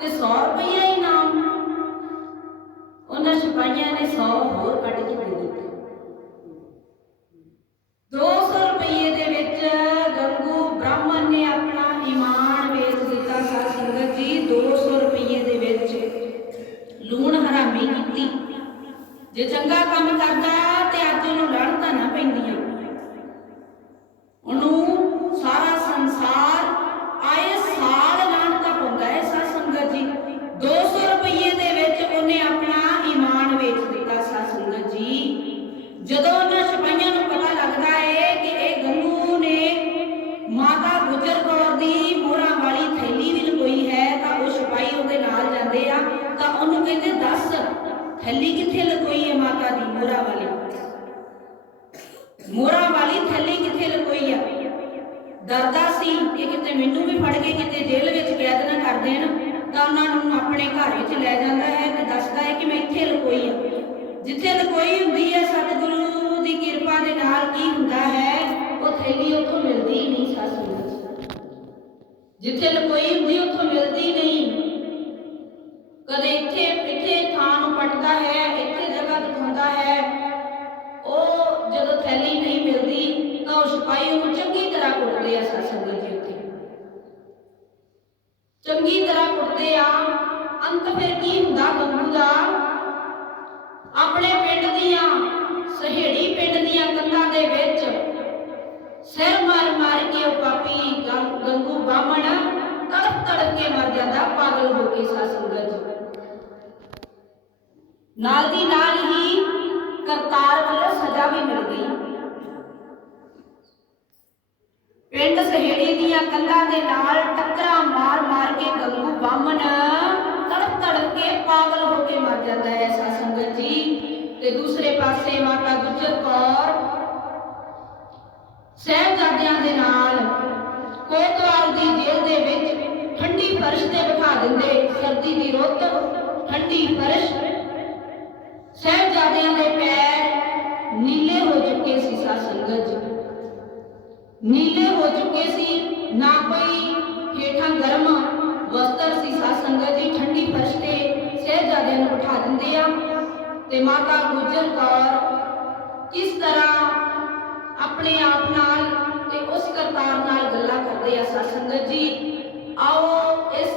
ਤੇ 100 ਰੁਪਇਆ ਇਨਾਮ। ਉਹਨਾਂ ਸਿਪਾਹੀਆਂ ਨੇ 100 ਤਾਂ ਉਹਨਾਂ ਨੂੰ ਆਪਣੇ ਘਰ ਵਿੱਚ ਲੈ ਜਾਂਦਾ ਹੈ ਤੇ ਦੱਸਦਾ ਹੈ ਕਿ ਮੈਂ ਇੱਥੇ ਲਕੋਈ ਹਾਂ। ਜਿੱਥੇ ਲਕੋਈ ਹੁੰਦੀ ਹੈ, ਸਤਿਗੁਰੂ ਦੀ ਕਿਰਪਾ ਦੇ ਨਾਲ ਕੀ ਹੁੰਦਾ ਹੈ ਉਹ ਥੈਲੀ ਉੱਥੋਂ ਮਿਲਦੀ ਹੀ ਨਹੀਂ ਸਤਿਗੁਰੂ ਜਿੱਥੇ ਲਕੋਈ ਹੁੰਦੀ, ਉੱਥੋਂ ਮਿਲਦੀ ਨਹੀਂ। ਕਦੇ ਇੱਥੇ ਇੱਥੇ ਥਾਂ ਨੂੰ ਪਟਦਾ ਹੈ, ਇੱਥੇ ਜਗ੍ਹਾ ਦਿਖਾਉਂਦਾ ਹੈ। ਉਹ ਜਦੋਂ ਥੈਲੀ ਨਹੀਂ ਮਿਲਦੀ ਤਾਂ ਉਹ ਸਿਪਾਹੀ ਉਹਨੂੰ ਚੰਗੀ ਤਰ੍ਹਾਂ ਕੁੱਟਦੇ ਆ ਸਾਧ ਜੀ। ਚੰਗੀ ਤਰ੍ਹਾਂ ਕੁੱਟਦੇ ਆ ਅੰਤ ਫਿਰ ਕੀ ਹੁੰਦਾ ਗੰਗੂ ਦਾ ਆਪਣੇ ਪਿੰਡ ਦੀਆਂ ਸਹੇੜੀ ਪਿੰਡ ਦੀਆਂ ਕੰਧਾਂ ਦੇ ਵਿੱਚ ਸਿਰ ਮਾਰ ਮਾਰ ਕੇ ਉਹ ਪਾਪੀ ਗੰ- ਗੰਗੂ ਬਾਹਮਣ ਤੜਪ ਤੜਪ ਕੇ ਮਰ ਜਾਂਦਾ ਪਾਗਲ ਹੋ ਕੇ ਸਾਧ ਸੰਗਤ ਜੀ ਨਾਲ ਦੀ ਨਾਲ ਹੀ ਕਰਤਾਰ ਵੱਲੋਂ ਸਜ਼ਾ ਵੀ ਮਿਲ ਗਈ ਪਿੰਡ ਸਹੇੜੀ ਦੀਆਂ ਕੰਧਾਂ ਦੇ ਨਾਲ ਟੱਕਰਾਂ ਮਾਰ ਮਾਰ ਕੇ ਗੰਗੂ ਬਾਹਮਣ। ਤੜਪ ਕੇ ਪਾਗਲ ਹੋ ਕੇ ਮਰ ਜਾਂਦਾ ਹੈ ਸਾਧ ਸੰਗਤ ਜੀ। ਤੇ ਦੂਸਰੇ ਪਾਸੇ ਮਾਤਾ ਗੁਜਰ ਕੌਰ ਸਹਿਬਜ਼ਾਦਿਆਂ ਦੇ ਨਾਲ ਕੋਤਵਾਲ ਦੀ ਜੇਲ੍ਹ ਦੇ ਵਿੱਚ ਠੰਡੀ ਫਰਸ਼ ਤੇ ਬਿਠਾ ਦਿੰਦੇ ਸਰਦੀ ਦੀ ਰੁੱਤ, ਠੰਡੀ ਫਰਸ਼। ਸਹਿਬਜ਼ਾਦਿਆਂ ਦੇ ਪੈਰ ਨੀਲੇ ਹੋ ਚੁੱਕੇ ਸੀ ਸਾਧ ਸੰਗਤ ਜੀ। ਨੀਲੇ ਹੋ ਚੁੱਕੇ ਸੀ ਨਾ ਕੋਈ ਹੇਠਾਂ ਗਰਮ ਵਸਤਰ ਸੀ। ਸਾਧ ਸੰਗਤ ਜੀ ਠੰਡੀ ਫਰਸ਼ ਤੇ ਸਹਿਬਜ਼ਾਦਿਆਂ ਨੂੰ ਉਠਾ ਦਿੰਦੇ ਆ। ਤੇ ਮਾਤਾ ਗੁਜਰ ਕੌਰ ਕਿਸ ਤਰ੍ਹਾਂ ਆਪਣੇ ਆਪ ਨਾਲ ਤੇ ਉਸ ਕਰਤਾਰ ਨਾਲ ਗੱਲਾਂ ਕਰਦੇ ਆ ਸਾਧ ਸੰਗਤ ਜੀ। ਆਓ ਇਸ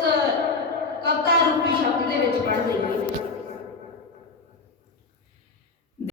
ਕਵਿਤਾ ਰੂਪੀ ਸ਼ਬਦ ਦੇ ਵਿੱਚ ਪੜ੍ਹ ਲਈਏ।